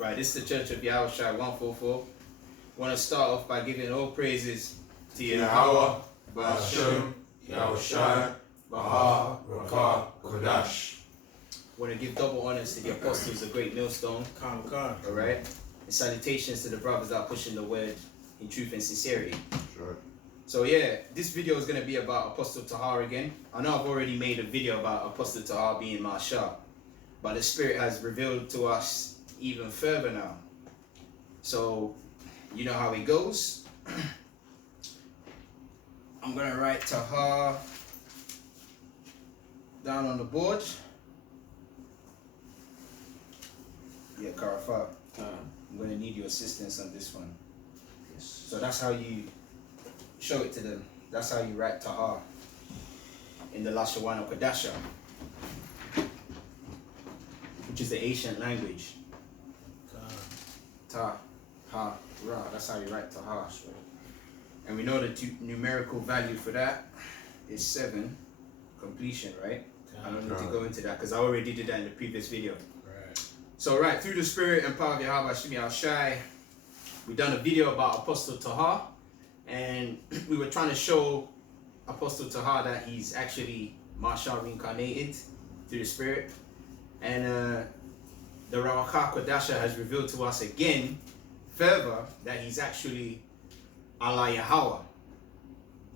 Right, this is the Church of Yahushua 144. Want to start off by giving all praises to Ahlayahawah, Ba'ashem, Yahushua, Tahar, Rakah, Kodash. Want to give double honors to the apostles, the great millstone. Alright? And salutations to the brothers that are pushing the word in truth and sincerity. Sure. So yeah, this video is going to be about Apostle Tahar again. I know I've already made a video about Apostle Tahar being Marshal, but the Spirit has revealed to us even further now. So, you know how it goes. I'm going to write Tahar down on the board. Yeah, Karafa. I'm going to need your assistance on this one. Yes. So that's how you show it to them. That's how you write Tahar in the Laah Kodasha, which is the ancient language. Ta, ha, ra. That's how you write Tahar. And we know the numerical value for that is 7, completion, right? I don't need to go into that because I already did that in the previous video. So right, through the Spirit and power of Yahweh Shimi Al-Shai, we done a video about Apostle Tahar, and we were trying to show Apostle Tahar that he's actually Marshal reincarnated through the Spirit. And the Rakah Kodasha has revealed to us again, further, that he's actually Ahlayahawah.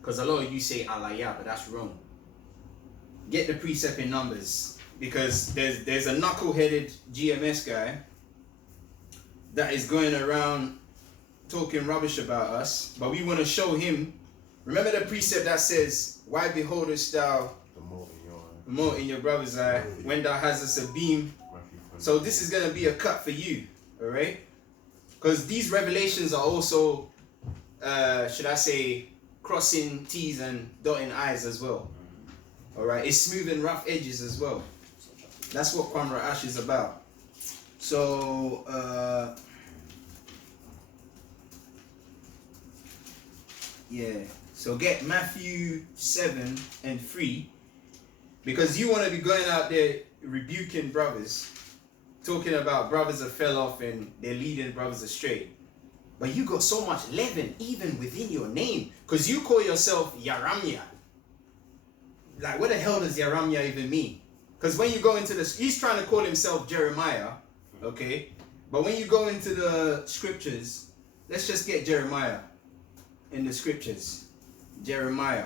Because a lot of you say Ahlayah, but that's wrong. Get the precept in Numbers. Because there's a knuckle-headed GMS guy that is going around talking rubbish about us, but we want to show him. Remember the precept that says, "Why beholdest thou The mote in your brother's eye, when thou hast a beam?" So this is going to be a cut for you, all right? Because these revelations are also, should I say, crossing T's and dotting I's as well. All right, it's smoothing rough edges as well. That's what Kwamra Ash is about. So, yeah. So get Matthew 7 and 3, because you want to be going out there rebuking brothers, talking about brothers that fell off and they're leading brothers astray. But you got so much leaven even within your name, because you call yourself Yaramya. Like, what the hell does Yaramya even mean? Because when you go into this, he's trying to call himself Jeremiah, okay? But when you go into the scriptures, let's just get Jeremiah in the scriptures. Jeremiah.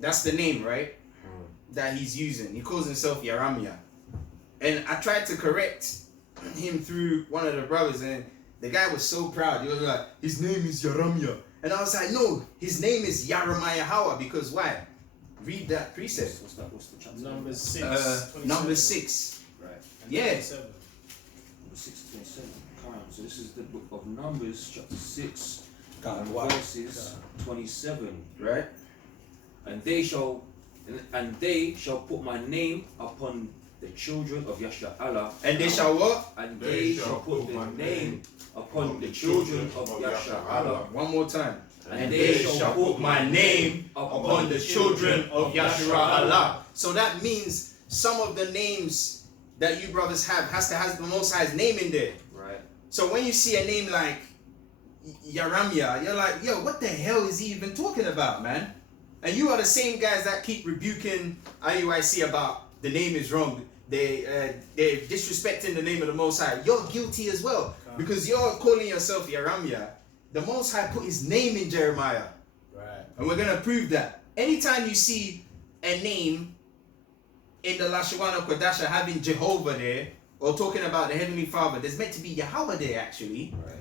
That's the name, right? That he's using. He calls himself Yaramya. And I tried to correct him through one of the brothers, and the guy was so proud. He was like, his name is Yaramya. And I was like, no, his name is Ahlayahawah, because why? Read that precept. What's the chapter? Number 6. Number 6. Right. Yeah. 27. Number 6 to 27. Come on. So this is the book of Numbers, chapter 6, Count and what? verses 27. Right? And they shall put my name upon the children of Yashara'Allah. And they shall what? And they shall put my name upon the children of Yashara'Allah. One more time. And they shall put my name upon the children of Yashara'Allah. So that means some of the names that you brothers has to have the Most High's name in there. Right. So when you see a name like Yaramya, you're like, yo, what the hell is he even talking about, man? And you are the same guys that keep rebuking IUIC about the name is wrong. They're disrespecting the name of the Most High. You're guilty as well, because you're calling yourself Yaramya. The Most High put his name in Jeremiah. Right. And we're going to prove that. Anytime you see a name in the Laah Kodasha having Jehovah there, or talking about the Heavenly Father, there's meant to be Yahweh there actually. Right.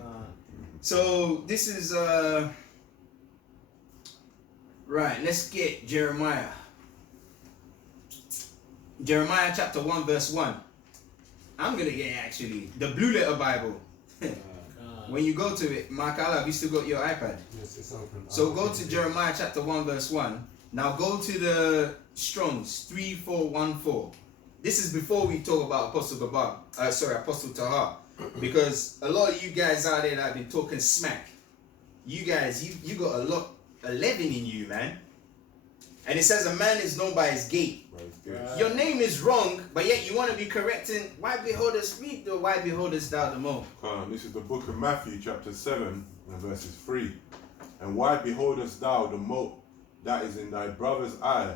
So this is, right, let's get Jeremiah. Jeremiah chapter 1 verse 1. I'm going to get actually the Blue Letter Bible. When you go to it, Mark Allah, have you still got your iPad? Yes, it's open. So go to Jeremiah chapter 1 verse 1. Now go to the Strong's 3414. This is before we talk about Apostle Tahar. Because a lot of you guys out there that have been talking smack, you guys, you got a lot of leaven in you, man. And it says a man is known by his gate. Your name is wrong, but yet you want to be correcting. Why beholdest read the why beholdest thou the mote? This is the book of Matthew, chapter 7, and verses 3. And why beholdest thou the mote that is in thy brother's eye,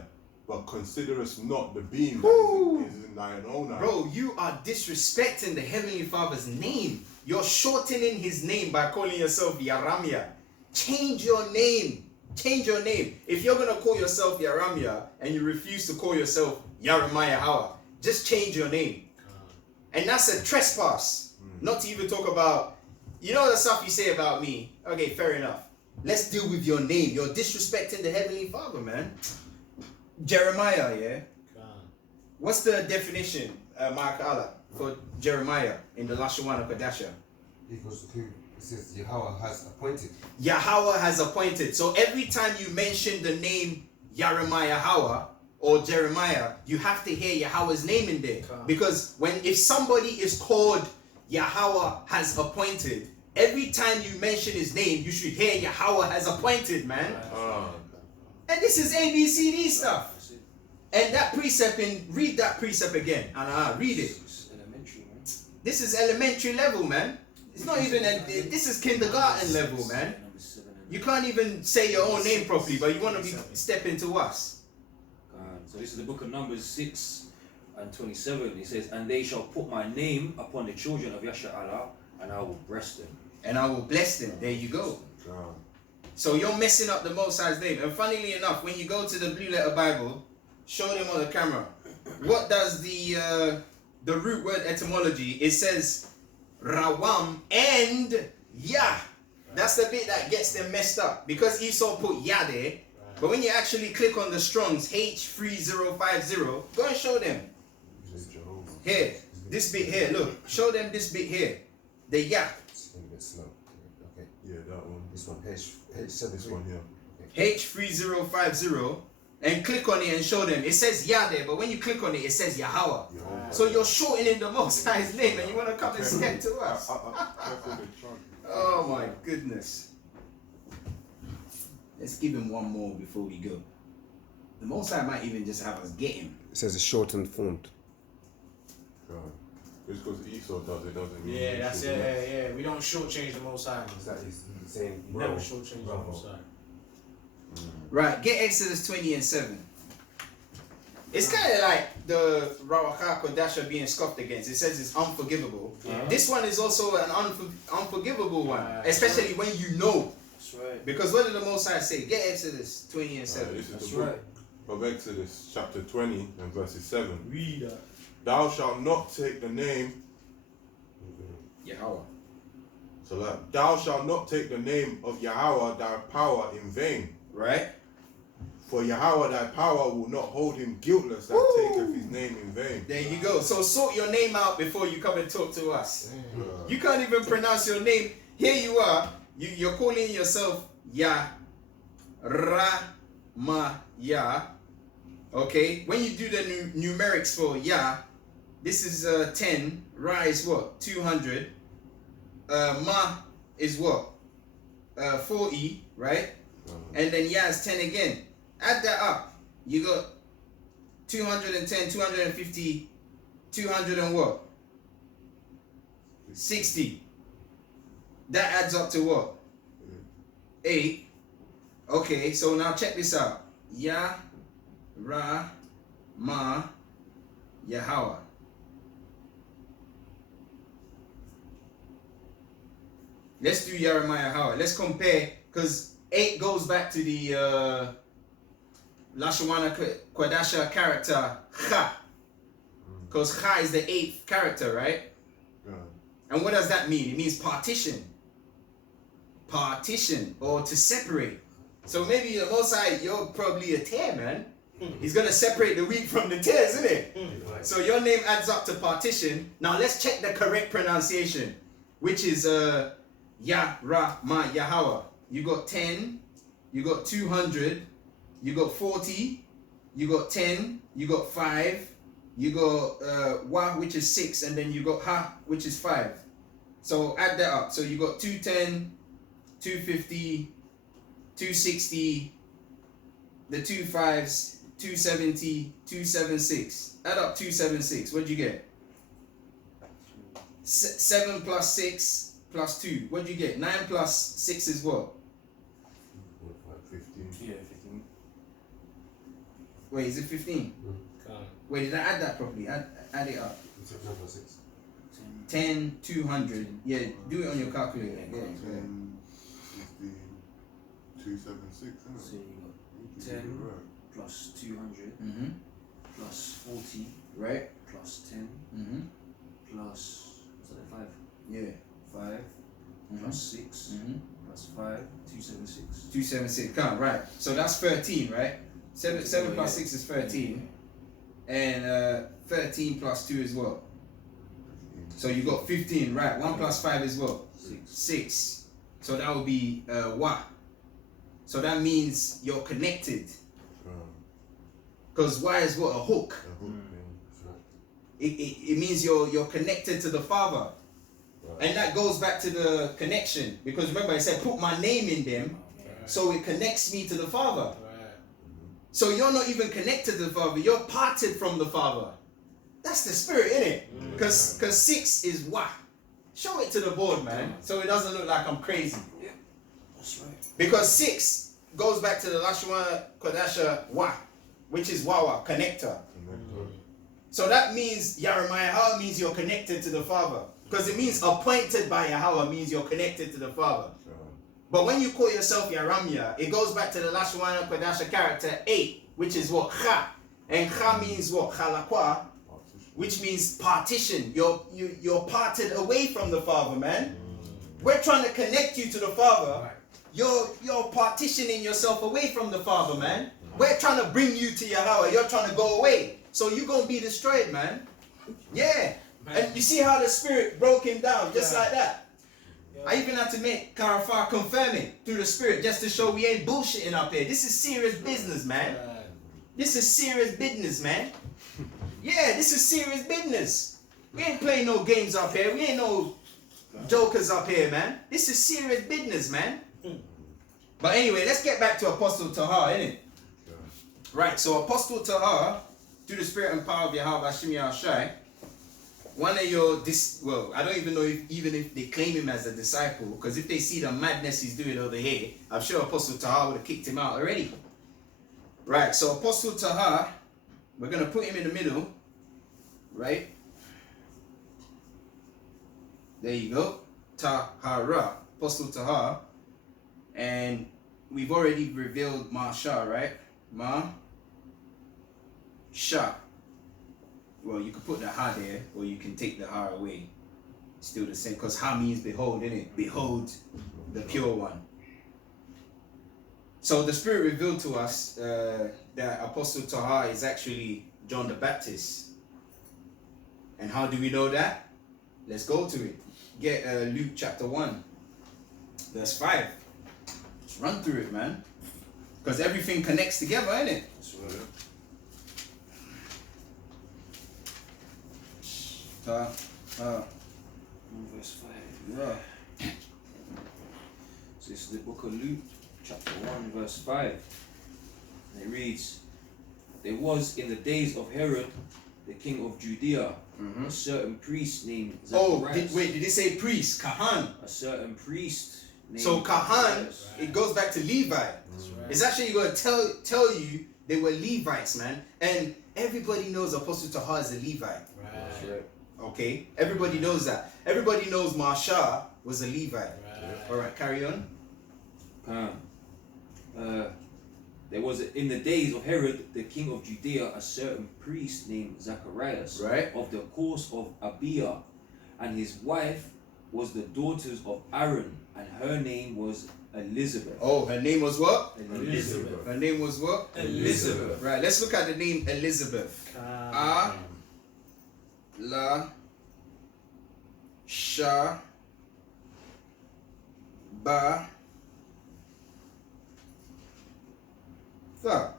but considerest not the beam that is in thine own eye? Bro, you are disrespecting the Heavenly Father's name. You're shortening his name by calling yourself Yaramia. Change your name. Change your name. If you're going to call yourself Yaramia and you refuse to call yourself Ahlayahawah, just change your name. And that's a trespass. Not to even talk about, you know the stuff you say about me. Okay, fair enough. Let's deal with your name. You're disrespecting the Heavenly Father, man. Jeremiah, yeah? What's the definition, Mark Allah, for Jeremiah in the Lashawana Kadasha? Because it says Yahweh has appointed. Yahweh has appointed. So every time you mention the name Ahlayahawah or Jeremiah, you have to hear Yahweh's name in there. Because if somebody is called Yahweh has appointed, every time you mention his name, you should hear Yahweh has appointed, man. And this is ABCD stuff. And that precept, read that precept again. And read it. Elementary, man. This is elementary level, man. It's not even, this is kindergarten level, man. You can't even say your own name properly, but you want to be stepping to us. So this is the book of Numbers 6 and 27. It says, and they shall put my name upon the children of Yasha'Allah, and I will bless them. And I will bless them. There you go. So you're messing up the Most High's name. And funnily enough, when you go to the Blue Letter Bible, show them on the camera. What does the root word etymology? It says Rawam and Yah. That's the bit that gets them messed up. Because Esau put Yah there. But when you actually click on the Strong's H3050, go and show them. Here. This bit here. Look. Show them this bit here. The Yah. It's a bit slow. Okay. Yeah, that one. This one, H7. This one here. H3050. And click on it and show them. It says Yah there, but when you click on it, it says Yahweh. So you're shortening the Most High's name and you want to come and step to us. Oh my goodness. Let's give him one more before we go. The Most High might even just have us get him. It says it's shortened font. Just because Esau does it doesn't mean. Yeah, that's it. Yeah. We don't shortchange the Most High. That is saying Never shortchange the Most High. Right, get Exodus 20 and 7. It's kind of like the Rawaka Kodasha being scoffed against. It says it's unforgivable. This one is also an unforgivable one, especially when you know. That's right. Because what did the Most High say? Get Exodus 20 and 7. This is the book of Exodus, chapter 20 and verses 7. Read that. Thou shalt not take the name. Yahweh. So that thou shalt not take the name of Yahweh thy power in vain. Right? For Yahweh thy power will not hold him guiltless that taketh his name in vain. There you go. So sort your name out before you come and talk to us. You can't even pronounce your name. Here you are. You're calling yourself Yah, Ra, Ma, Yah. Okay? When you do the numerics for Yah, this is 10. Ra is what? 200. Ma is what? 40, right? And then Yah is 10 again. Add that up. You got 210, 250, 200 and what? 60. That adds up to what? 8. Okay, so now check this out. Yah, Ra, Ma, Yahweh. Let's do Ahlayahawah. Let's compare, because 8 goes back to the Lashawana Kwadasha character Kha. Because Kha is the 8th character, right? And what does that mean? It means partition. Partition, or to separate. So maybe the Most High, you're probably a tear, man. He's going to separate the wheat from the tares, isn't it? So your name adds up to partition. Now let's check the correct pronunciation, which is Yah, Ra, Ma, Yahweh. You got 10, you got 200, you got 40, you got 10, you got 5, you got Wa, which is 6, and then you got Ha, which is 5. So add that up. So you got 210, 250, 260, the 2 5s, 270, 276. Add up 276. What'd you get? 7 plus 6 plus 2. What'd you get? 9 plus 6 is what? 15. Yeah, 15. Wait, is it 15? Can't. Wait, did I add that properly? Add it up. It's a number 6. 10, 200. Yeah, do it on your calculator. Yeah, 10, 15, 276, isn't So it? you got 10 plus 200 Mm-hmm. plus 40 Right? plus 10 Mm-hmm. plus, what's that, 5? Yeah. 5 plus 6 Mm-hmm. plus 5, 276. 276. Come on, right. So that's 13, right? 7 plus 6 is 13. And 13 plus 2 is what? So you got 15, right? 1 plus 5 is what? 6. 6. So that would be wa. So that means you're connected. Because Y is what? A hook. It means you're connected to the Father. And that goes back to the connection. Because remember, I said, put my name in them, so it connects me to the Father. Right. So you're not even connected to the Father. You're parted from the Father. That's the Spirit, innit? Because 6 is wa. Show it to the board, man. So it doesn't look like I'm crazy. That's right. Because 6 goes back to the Lashwa Kodasha wa, which is wawa, connector. So that means Yaramayahawa means you're connected to the Father. Because it means appointed by Yahweh means you're connected to the Father. But when you call yourself Yaramya, it goes back to the Lashwana Kodasha character 8, which is what? Kha. And Kha means what? Khalaqwa, which means partition. You're parted away from the Father, man. We're trying to connect you to the Father. You're partitioning yourself away from the Father, man. We're trying to bring you to Yahweh. You're trying to go away. So you're going to be destroyed, man. Yeah. And you see how the Spirit broke him down, just like that. I even had to make Karafar confirm it through the Spirit just to show we ain't bullshitting up here. This is serious business, man. This is serious business, man. Yeah, this is serious business. We ain't playing no games up here. We ain't no jokers up here, man. This is serious business, man. But anyway, let's get back to Apostle Tahar, innit? Right, so Apostle Tahar, through the Spirit and power of Yahweh Hashem Yahushai, one of your, I don't even know if they claim him as a disciple, because if they see the madness he's doing over here, I'm sure Apostle Tahar would have kicked him out already. Right, so Apostle Tahar, we're going to put him in the middle, right? There you go. Tahara, Apostle Tahar. And we've already revealed Ma-Shah, right? Ma-Shah. Well, you could put the Ha there, or you can take the Ha away. It's still the same, because Ha means behold, innit? Behold the pure one. So the Spirit revealed to us that Apostle Tahar is actually John the Baptist. And how do we know that? Let's go to it. Get Luke chapter 1, verse 5. Let's run through it, man. Because everything connects together, innit? That's right. Verse 5. Yeah. So this is the book of Luke, chapter 1, verse 5. And it reads, there was in the days of Herod, the king of Judea, a certain priest named Zacharias. Did it say priest? Kahan. A certain priest named So Kahan, Zacharias. it goes back to Levi. It's actually going to tell you they were Levites, man. And everybody knows Apostle Tahar is a Levite. That's right. Okay? Everybody knows that. Everybody knows Ma-Shah was a Levite. Alright, carry on. There was in the days of Herod, the king of Judea, a certain priest named Zacharias, Right. of the course of Abba, and his wife was the daughters of Aaron, and her name was Elizabeth. Oh, her name was what? Elizabeth. Her name was what? Elizabeth. Right, let's look at the name Elizabeth. La Sha Ba Tha.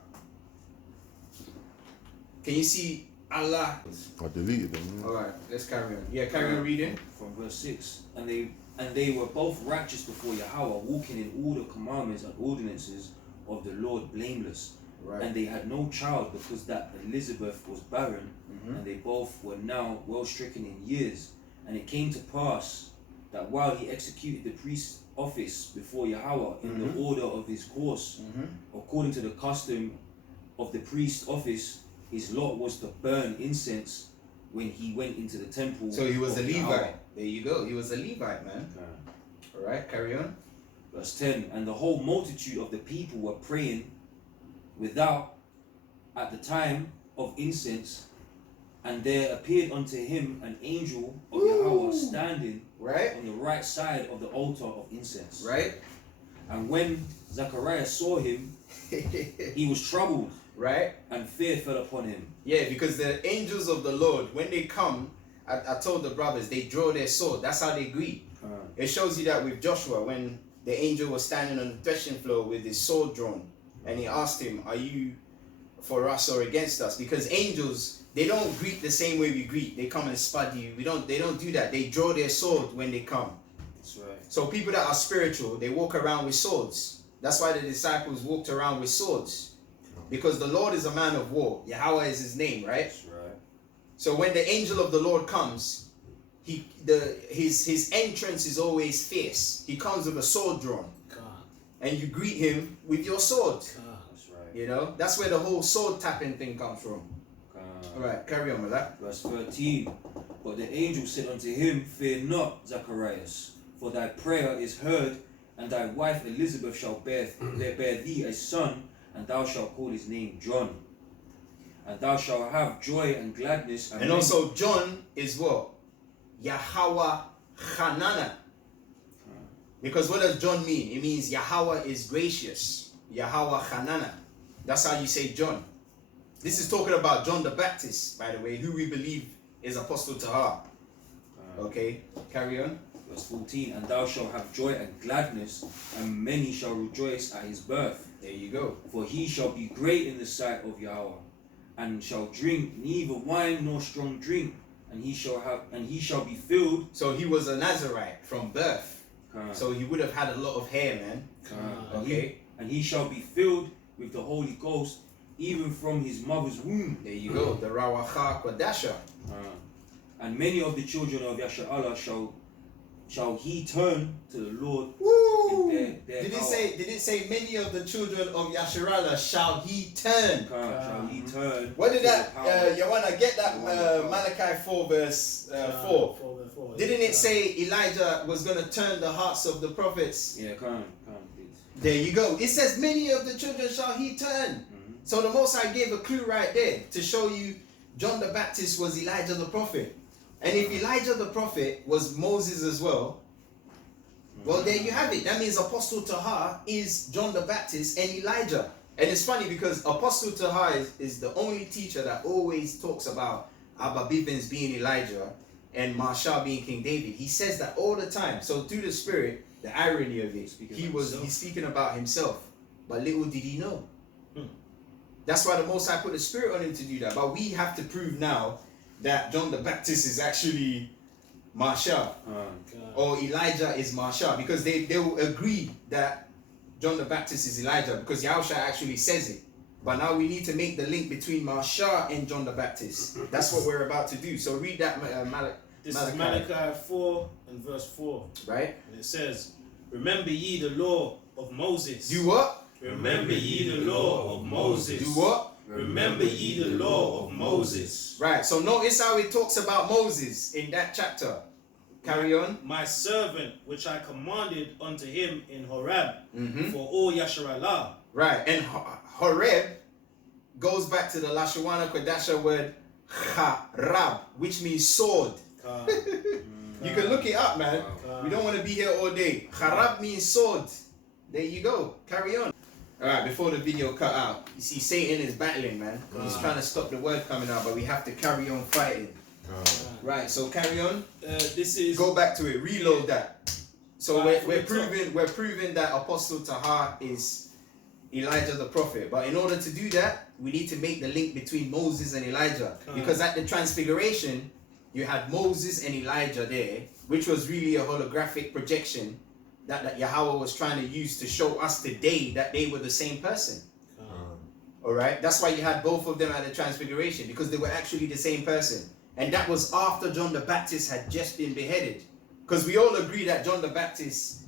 Can you see Allah? I deleted them. Alright, let's carry on. Yeah, carry on reading. From verse 6. And they were both righteous before Yahweh, walking in all the commandments and ordinances of the Lord blameless. Right. And they had no child because that Elizabeth was barren, Mhm. and they both were now well stricken in years. And it came to pass that while he executed the priest's office before Yahweh in the order of his course, according to the custom of the priest's office, his lot was to burn incense when he went into the temple. So he was a of Yahweh. Levite. There you go. He was a Levite, man. All right, carry on. Verse 10, and the whole multitude of the people were praying without at the time of incense, and there appeared unto him an angel of Yahweh standing Right, on the right side of the altar of incense. right, And when Zacharias saw him, he was troubled, right. and fear fell upon him. Yeah, because the angels of the Lord, when they come, I told the brothers, they draw their sword. That's how they greet. It shows you that with Joshua, when the angel was standing on the threshing floor with his sword drawn, and he asked him, are you for us or against us? Because angels, they don't greet the same way we greet. They come and spud you. They don't do that. They draw their sword when they come. That's right. So people that are spiritual, they walk around with swords. That's why the disciples walked around with swords. Because the Lord is a man of war. Yahweh is his name, right? That's right. So when the angel of the Lord comes, his entrance is always fierce. He comes with a sword drawn. God. And you greet him with your sword. God. That's right. You know? That's where the whole sword tapping thing comes from. Alright, carry on with that. Verse 13, but the angel said unto him, fear not, Zacharias, for thy prayer is heard, and thy wife Elizabeth shall bear thee a son, and thou shalt call his name John. And thou shalt have joy and gladness. And also John is what? Yahweh Hanana. Because what does John mean? It means Yahweh is gracious. Yahweh Hanana. That's how you say John. This is talking about John the Baptist, by the way, who we believe is Apostle Tahar. Okay, carry on. Verse 14, and thou shalt have joy and gladness, and many shall rejoice at his birth. There you go. For he shall be great in the sight of Yahweh, and shall drink neither wine nor strong drink, and he shall be filled. So he was a Nazarite from birth. So he would have had a lot of hair, man. Okay. And he shall be filled with the Holy Ghost, even from his mother's womb. There you go. The Rawacha Kwadasha. And many of the children of Yasharallah shall he turn to the Lord. Woo! in their Did power. it say many of the children of Yasharallah shall he turn? Shall he turn? What did to that, the power. you wanna get that Malachi 4 verse 4? Didn't it say Elijah was gonna turn the hearts of the prophets? Yeah, come. There you go. It says many of the children shall he turn. So the Most High gave a clue right there to show you John the Baptist was Elijah the prophet. And if Elijah the prophet was Moses as well, well, there you have it. That means Apostle Tahar is John the Baptist and Elijah. And it's funny because Apostle Tahar is the only teacher that always talks about Abba Bivins being Elijah and Marshal being King David. He says that all the time. So through the Spirit, the irony of it, he's speaking about himself. But little did he know. That's why the Most High put the Spirit on him to do that. But we have to prove now that John the Baptist is actually Marshal. Or Elijah is Marshal. Because they will agree that John the Baptist is Elijah. Because Yahushua actually says it. But now we need to make the link between Marshal and John the Baptist. That's what we're about to do. So read that This is Malachi 4 and verse 4. Right? And it says, remember ye the law of Moses. Do what? Remember ye the law of Moses. Do what? Remember ye the law of Moses. Right, so notice how it talks about Moses in that chapter. Carry on. My servant, which I commanded unto him in Horeb, for all Yasharallah. Right, and Horeb goes back to the Lashawana Kodasha word Harab, which means sword. You can look it up, man. We don't want to be here all day. Harab means sword. There you go. Carry on. Alright, before the video cut out, you see Satan is battling, man. He's trying to stop the word coming out, but we have to carry on fighting. Right, so carry on. This is Go back to it. Reload that. So we're from proving that Apostle Tahar is Elijah the prophet. But in order to do that, we need to make the link between Moses and Elijah. Because at the Transfiguration, you had Moses and Elijah there, which was really a holographic projection that Yahweh was trying to use to show us today that they were the same person. Alright? That's why you had both of them at the transfiguration, because they were actually the same person. And that was after John the Baptist had just been beheaded. Because we all agree that John the Baptist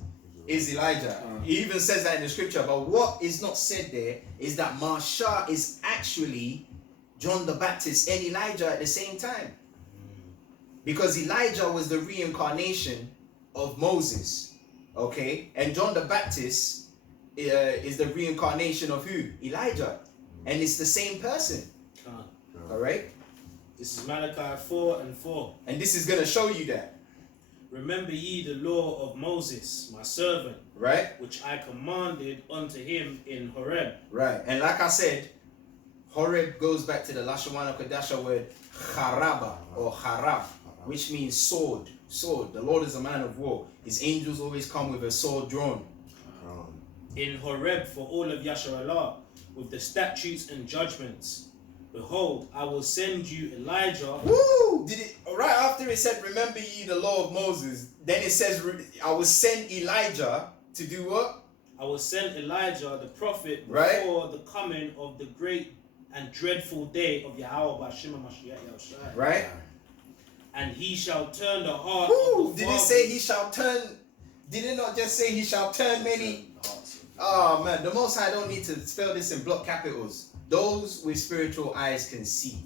is Elijah. He even says that in the scripture. But what is not said there is that Marsha is actually John the Baptist and Elijah at the same time. Because Elijah was the reincarnation of Moses. Okay? And John the Baptist is the reincarnation of who? Elijah. And it's the same person. Alright? This is Malachi 4:4. And this is going to show you that. Remember ye the law of Moses, my servant, Right? which I commanded unto him in Horeb. Right. And like I said, Horeb goes back to the Lashawana Kadasha word Haraba or Harab, which means sword. Sword. The Lord is a man of war. His angels always come with a sword drawn. In Horeb for all of Yasharallah, with the statutes and judgments. Behold, I will send you Elijah. Woo! Did it right after it said, remember ye the law of Moses, then it says, I will send Elijah to do what? I will send Elijah the prophet Right. before the coming of the great and dreadful day of Yahawah Shema Mashiach Yahushua. Right? And he shall turn the heart Woo! of the Did it say he shall turn? Did it not just say he shall turn many? Oh man, the Most High don't need to spell this in block capitals. Those with spiritual eyes can see.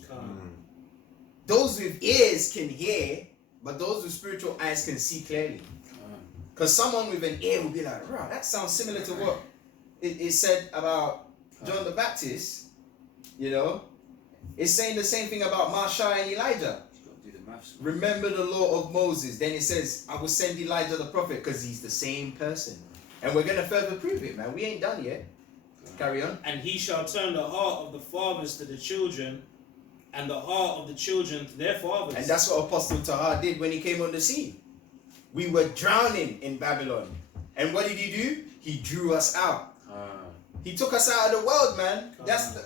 Those with ears can hear, but those with spiritual eyes can see clearly. Because someone with an ear will be like, right, that sounds similar to what it said about John the Baptist. You know, it's saying the same thing about Marsha and Elijah. Remember the law of Moses. Then it says, I will send Elijah the prophet, because he's the same person. And we're going to further prove it, man. We ain't done yet. Carry on. And he shall turn the heart of the fathers to the children, and the heart of the children to their fathers. And that's what Apostle Tahar did when he came on the scene. We were drowning in Babylon. And what did he do? He drew us out. He took us out of the world, man.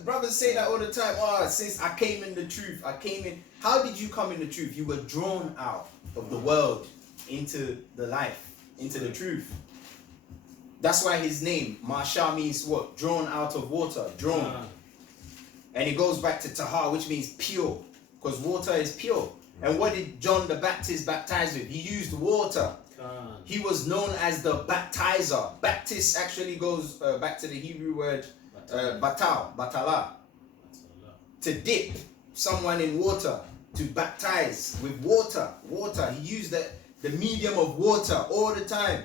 Brothers say that all the time. Oh, since I came in the truth, I came in. How did you come in the truth? You were drawn out of the world into the life, into the truth. That's why his name, Marsha, means what? Drawn out of water. Drawn. And it goes back to Tahar, which means pure. Because water is pure. And what did John the Baptist baptize with? He used water. He was known as the baptizer. Baptist actually goes back to the Hebrew word batala. To dip someone in water. To baptize with water. Water. He used the medium of water all the time.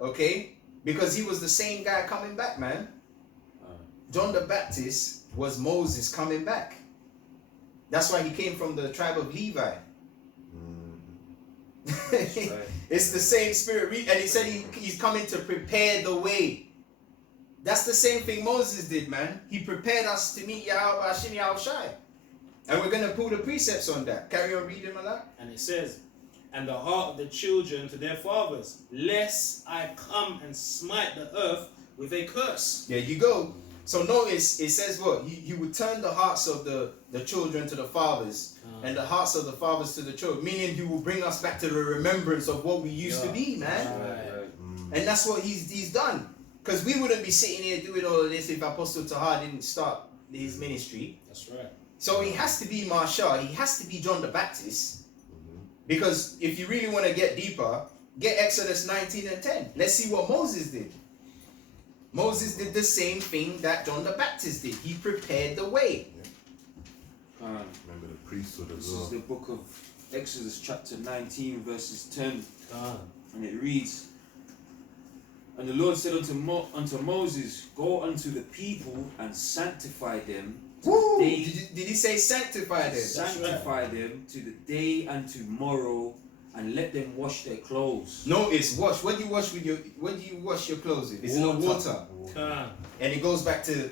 Okay? Because he was the same guy coming back, man. John the Baptist was Moses coming back. That's why he came from the tribe of Levi. It's the same spirit. And he said he's coming to prepare the way. That's the same thing Moses did, man. He prepared us to meet Yahweh Hashem Yahushai. And we're going to pull the precepts on that. Carry on reading, Laah. And it says, and the heart of the children to their fathers, lest I come and smite the earth with a curse. There you go. So notice, it says what? He would turn the hearts of the children to the fathers, and the hearts of the fathers to the children. Meaning he will bring us back to the remembrance of what we used to be, man. And that's what he's done. Because we wouldn't be sitting here doing all of this if Apostle Tahar didn't start his ministry. That's right. So he has to be Marsha. He has to be John the Baptist. Because if you really want to get deeper, get Exodus 19 and 10. Let's see what Moses did. Moses did the same thing that John the Baptist did. He prepared the way. Remember the priesthood as well. This is the book of Exodus chapter 19 verses 10. And it reads, and the Lord said unto Moses, go unto the people and sanctify them. Woo! Did he say sanctify them? Sanctify them to the day and tomorrow, and let them wash their clothes. Notice, wash. What do you wash with your? What do you wash your clothes with? It's not water. And it goes back to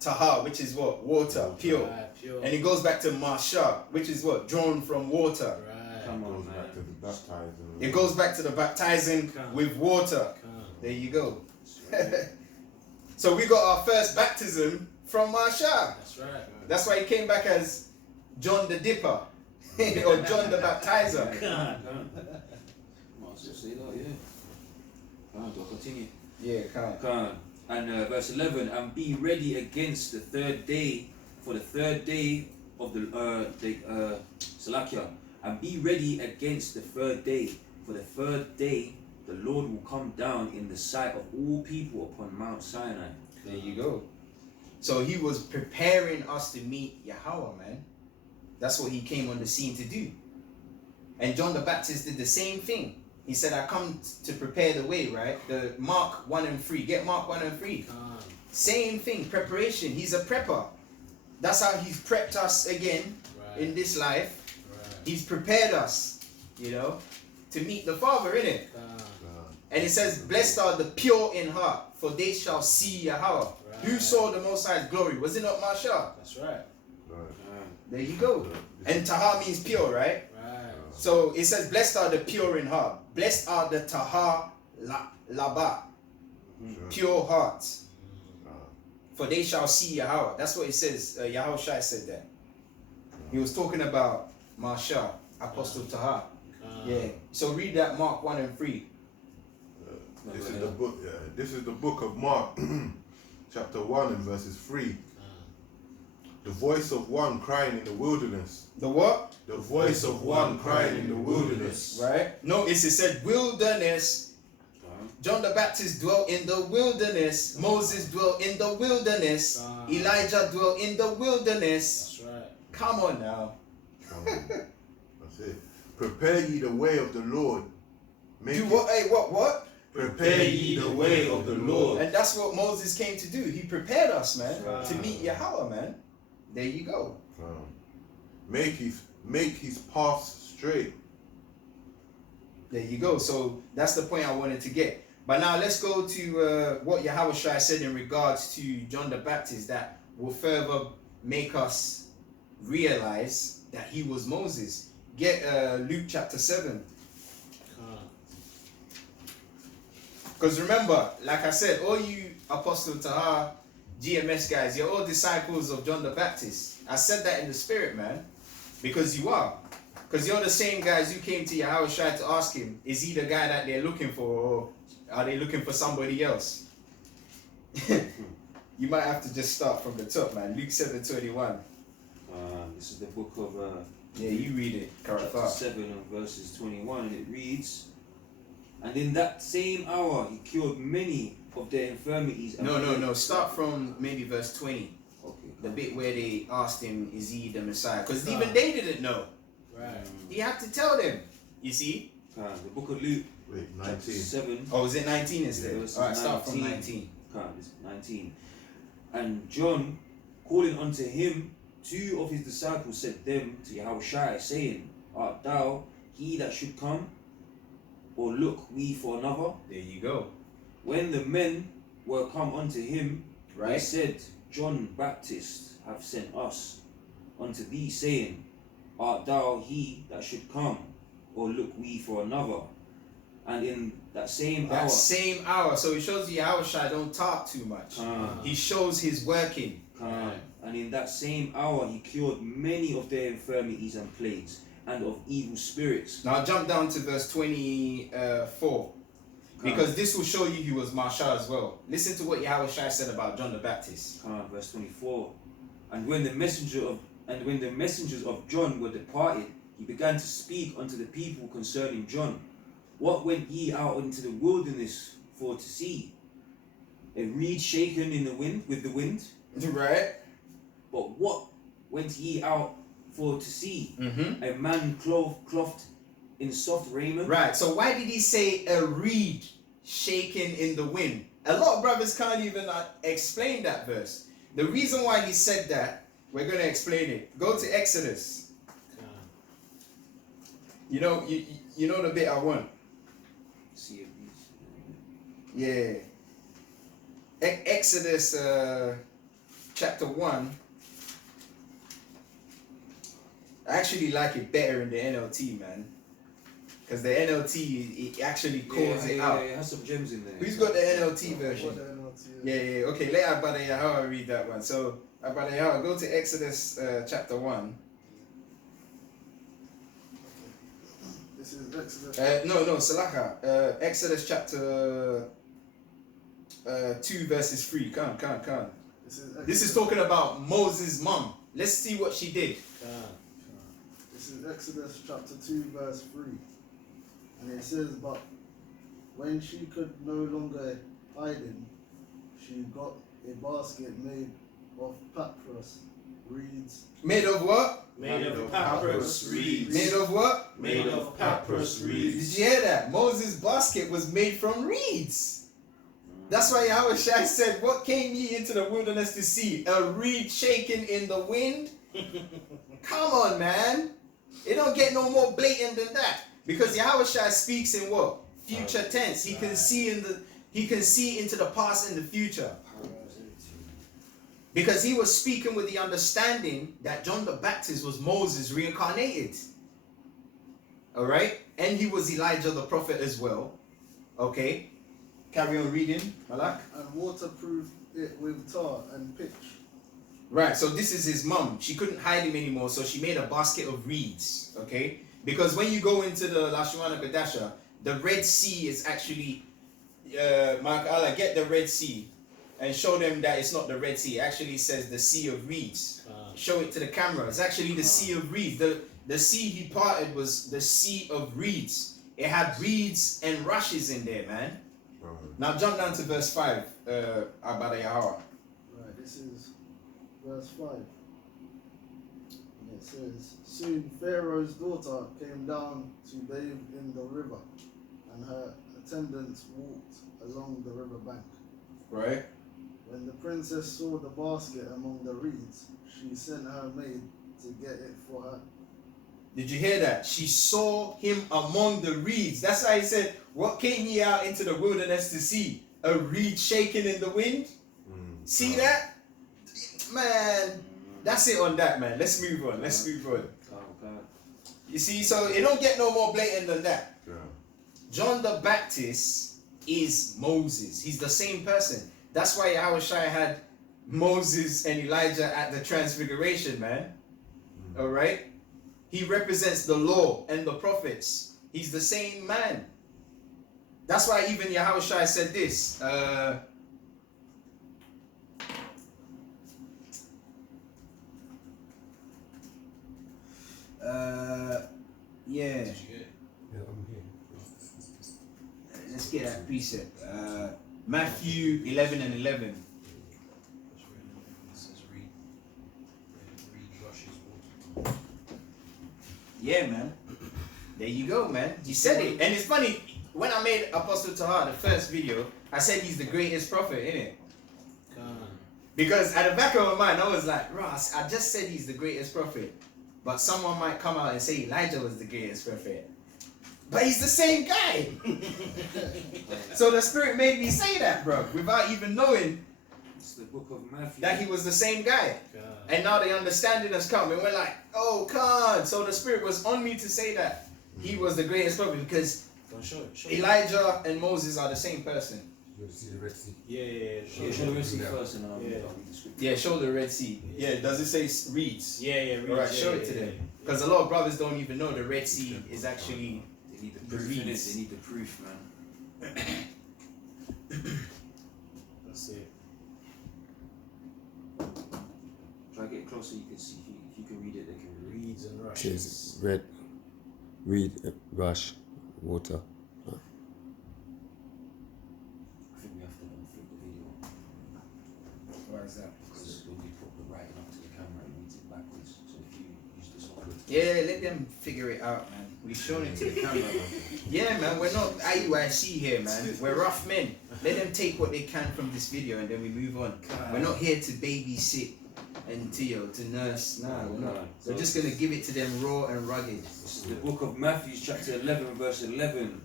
Tahar, which is what? Water, pure. Pure. And it goes back to Marsha, which is what? Drawn from water. Come on, Goes back to the baptizing. It goes back to the baptizing with water. There you go. So we got our first baptism from Marsha. That's right. That's why he came back as John the Dipper or John the Baptizer. Say that, yeah. Do I continue? Yeah, can't. And verse 11, and be ready against the third day, for the third day of the Salakia, and be ready against the third day, for the third day the Lord will come down in the sight of all people upon Mount Sinai. There you go. So he was preparing us to meet Yahweh, man. That's what he came on the scene to do. And John the Baptist did the same thing. He said, I come to prepare the way, right? The Mark 1 and 3. Get Mark 1 and 3. Same thing, preparation. He's a prepper. That's how he's prepped us again in this life. He's prepared us, you know, to meet the Father, innit? And it says, blessed are the pure in heart, for they shall see Yahweh. Who saw the Most High's glory? Was it not Mashah? That's right. There you go. And Tahar means pure, right? So it says, blessed are the pure in heart. Blessed are the Tahar Laba, pure hearts. For they shall see Yahweh. That's what it says. Yahweh Shai said that. He was talking about Mashah, Apostle Tahar. Yeah. So read that Mark 1 and 3. This is the book. Yeah, this is the book of Mark, chapter 1 and verses 3. The voice of one crying in the wilderness. The what? The voice of one crying in the wilderness. Right. Notice it said wilderness. John the Baptist dwelt in the wilderness. Moses dwelt in the wilderness. Elijah dwelt in the wilderness. That's right. Come on now. That's it. Prepare ye the way of the Lord. Do what? Hey, what? Prepare ye the way of the Lord. And that's what Moses came to do. He prepared us, man, to meet Yahweh, man. There you go. Make his paths straight. There you go. So that's the point I wanted to get. But now let's go to what Yahweh Shai said in regards to John the Baptist that will further make us realize that he was Moses. Get Luke chapter 7. Because remember, like I said, all you Apostle Tahar, GMS guys, you're all disciples of John the Baptist. I said that in the spirit, man. Because you are. Because you're the same guys who came to Yahweh Shai to ask him, is he the guy that they're looking for, or are they looking for somebody else? You might have to just start from the top, man. Luke 7:21. This is the book of Yeah, you read it. chapter 7 and verses 21, and it reads, and in that same hour he cured many of their infirmities. And No. Start from maybe verse 20. Okay. The bit where they asked him, is he the Messiah? Because even they didn't know. Right. He had to tell them. You see? The book of Luke, Wait, chapter 19. 7. Oh, is it 19 instead? verses Alright, start from 19. It's 19. And John, calling unto him 2 of his disciples, sent them to Yahushua, saying, art thou he that should come, or look we for another? There you go. When the men were come unto him, they Right? said, John Baptist hath sent us unto thee, saying, art thou he that should come, or look we for another? And in that same That hour, same hour. So it shows you Yahweh Shai don't talk too much. He shows his working. and in that same hour he cured many of their infirmities and plagues, and of evil spirits. Now jump down to verse 24. Because this will show you he was Mashah as well. Listen to what Yahweh Shai said about John the Baptist. Verse 24. And when the messengers of John were departed, he began to speak unto the people concerning John. What went ye out into the wilderness for to see? A reed shaken in the wind with the wind? Right? But what went ye out for to see? Mm-hmm. A man clothed in soft raiment? Right. So why did he say a reed shaken in the wind? A lot of brothers can't even explain that verse. The reason why he said that, we're going to explain it. Go to Exodus. You know the bit I want. See Yeah. Exodus chapter 1. I actually like it better in the NLT, man. Because the NLT, it actually calls it out. Yeah, it has some gems in there. Who's got the NLT version? Yeah. Okay, let Abba read that one. So, Abba go to Exodus chapter 1. This is Exodus. No, Salaha. Exodus chapter 2 verses 3. Come. This This is talking about Moses' mom. Let's see what she did. This is Exodus chapter 2 verse 3. And it says, but when she could no longer hide him, she got a basket made of papyrus reeds. Made of what? Made of papyrus reeds. Made of what? Made of papyrus reeds. Did you hear that? Moses' basket was made from reeds. That's why Yahweh Shai said, what came ye into the wilderness to see? A reed shaking in the wind? Come on, man. It don't get no more blatant than that. Because Yahweh Shai speaks in what? Future tense. He can see into the past and the future. Because he was speaking with the understanding that John the Baptist was Moses reincarnated. Alright? And he was Elijah the prophet as well. Okay? Carry on reading, Malak. And waterproofed it with tar and pitch. Right, so this is his mom. She couldn't hide him anymore, so she made a basket of reeds. Okay? Because when you go into the Lashuana Gadasha, the Red Sea is actually Mark Allah, get the Red Sea and show them that it's not the Red Sea. It actually says the Sea of Reeds. Show it to the camera. It's actually the Sea of Reeds. The sea he parted was the Sea of Reeds. It had reeds and rushes in there, man. Now jump down to verse 5, Ahlayahawah. Right, this is verse 5. And it says, soon Pharaoh's daughter came down to bathe in the river, and her attendants walked along the river bank. Right? When the princess saw the basket among the reeds, she sent her maid to get it for her. Did you hear that? She saw him among the reeds. That's why he said, what came ye out into the wilderness to see? A reed shaking in the wind? See that? Man, that's it on that, man. Let's move on. You see, so it don't get no more blatant than that. John the Baptist is Moses. He's the same person. That's why Yahweh Shai had Moses and Elijah at the transfiguration, man. Alright? He represents the law and the prophets. He's the same man. That's why even Yahweh Shai said this. Yeah. I'm here. Let's get that precept. Matthew 11 and 11. Yeah, man. There you go, man. You said it. And it's funny, when I made Apostle Tahar, the first video, I said he's the greatest prophet, innit? Because at the back of my mind, I was like, Ross, I just said he's the greatest prophet. But someone might come out and say Elijah was the greatest prophet. But he's the same guy. So the Spirit made me say that, bro, without even knowing It's the book of Matthew. that he was the same guy. And now the understanding has come, and we're like, oh, God. So the Spirit was on me to say that he was the greatest prophet, because Elijah and Moses are the same person. You want to see the Red Sea? Yeah, show the Red Sea first and I'll read the scripture. Yeah, show the Red Sea. Yeah, does it say reeds? Reeds. Alright, show it to them. Because a lot of brothers don't even know the Red Sea is actually They need the the proof in it. reeds. They need the proof, man. That's it. Try to get closer. You can see if you can read it. They can read. Reeds and rushes. Cheers. Red. Reed, rush, water. I think we have to flip the video Why is that? because when we put the writing up to the camera, it reads it backwards. So if you use the software, Yeah, let them figure it out, man. We've shown it to the camera. Yeah, man, we're not IUIC here, man. We're rough men. Let them take what they can from this video and then we move on. We're not here to babysit and to nurse. Nah, we're not. We're just gonna give it to them raw and rugged. this is the book of Matthew, chapter 11, verse 11,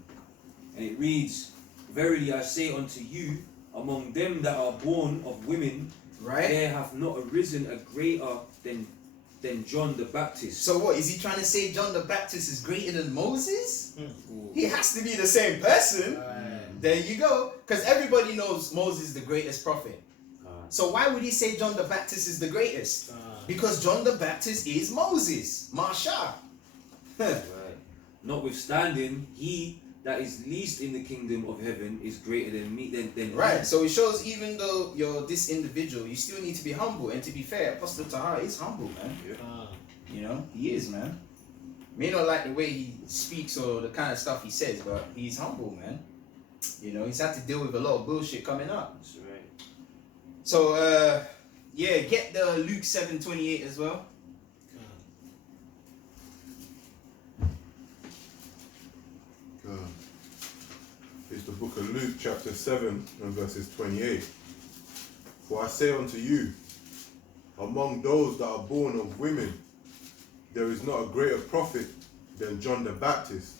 and it reads, "Verily I say unto you, among them that are born of women, Right? there hath not arisen a greater than John the Baptist." So what, is he trying to say John the Baptist is greater than Moses? He has to be the same person. There you go. Because everybody knows Moses is the greatest prophet. So why would he say John the Baptist is the greatest? Because John the Baptist is Moses. Masha. Right. Notwithstanding, he that is least in the kingdom of heaven is greater than me. Than Right, so it shows even though you're this individual, you still need to be humble. And to be fair, Apostle Tahar is humble, man. You know, he is, man. May not like the way he speaks or the kind of stuff he says, but he's humble, man. You know, he's had to deal with a lot of bullshit coming up. That's right. So, yeah, get the Luke 7:28 as well. It's the book of Luke chapter 7 and verses 28. For I say unto you, among those that are born of women, there is not a greater prophet than John the Baptist.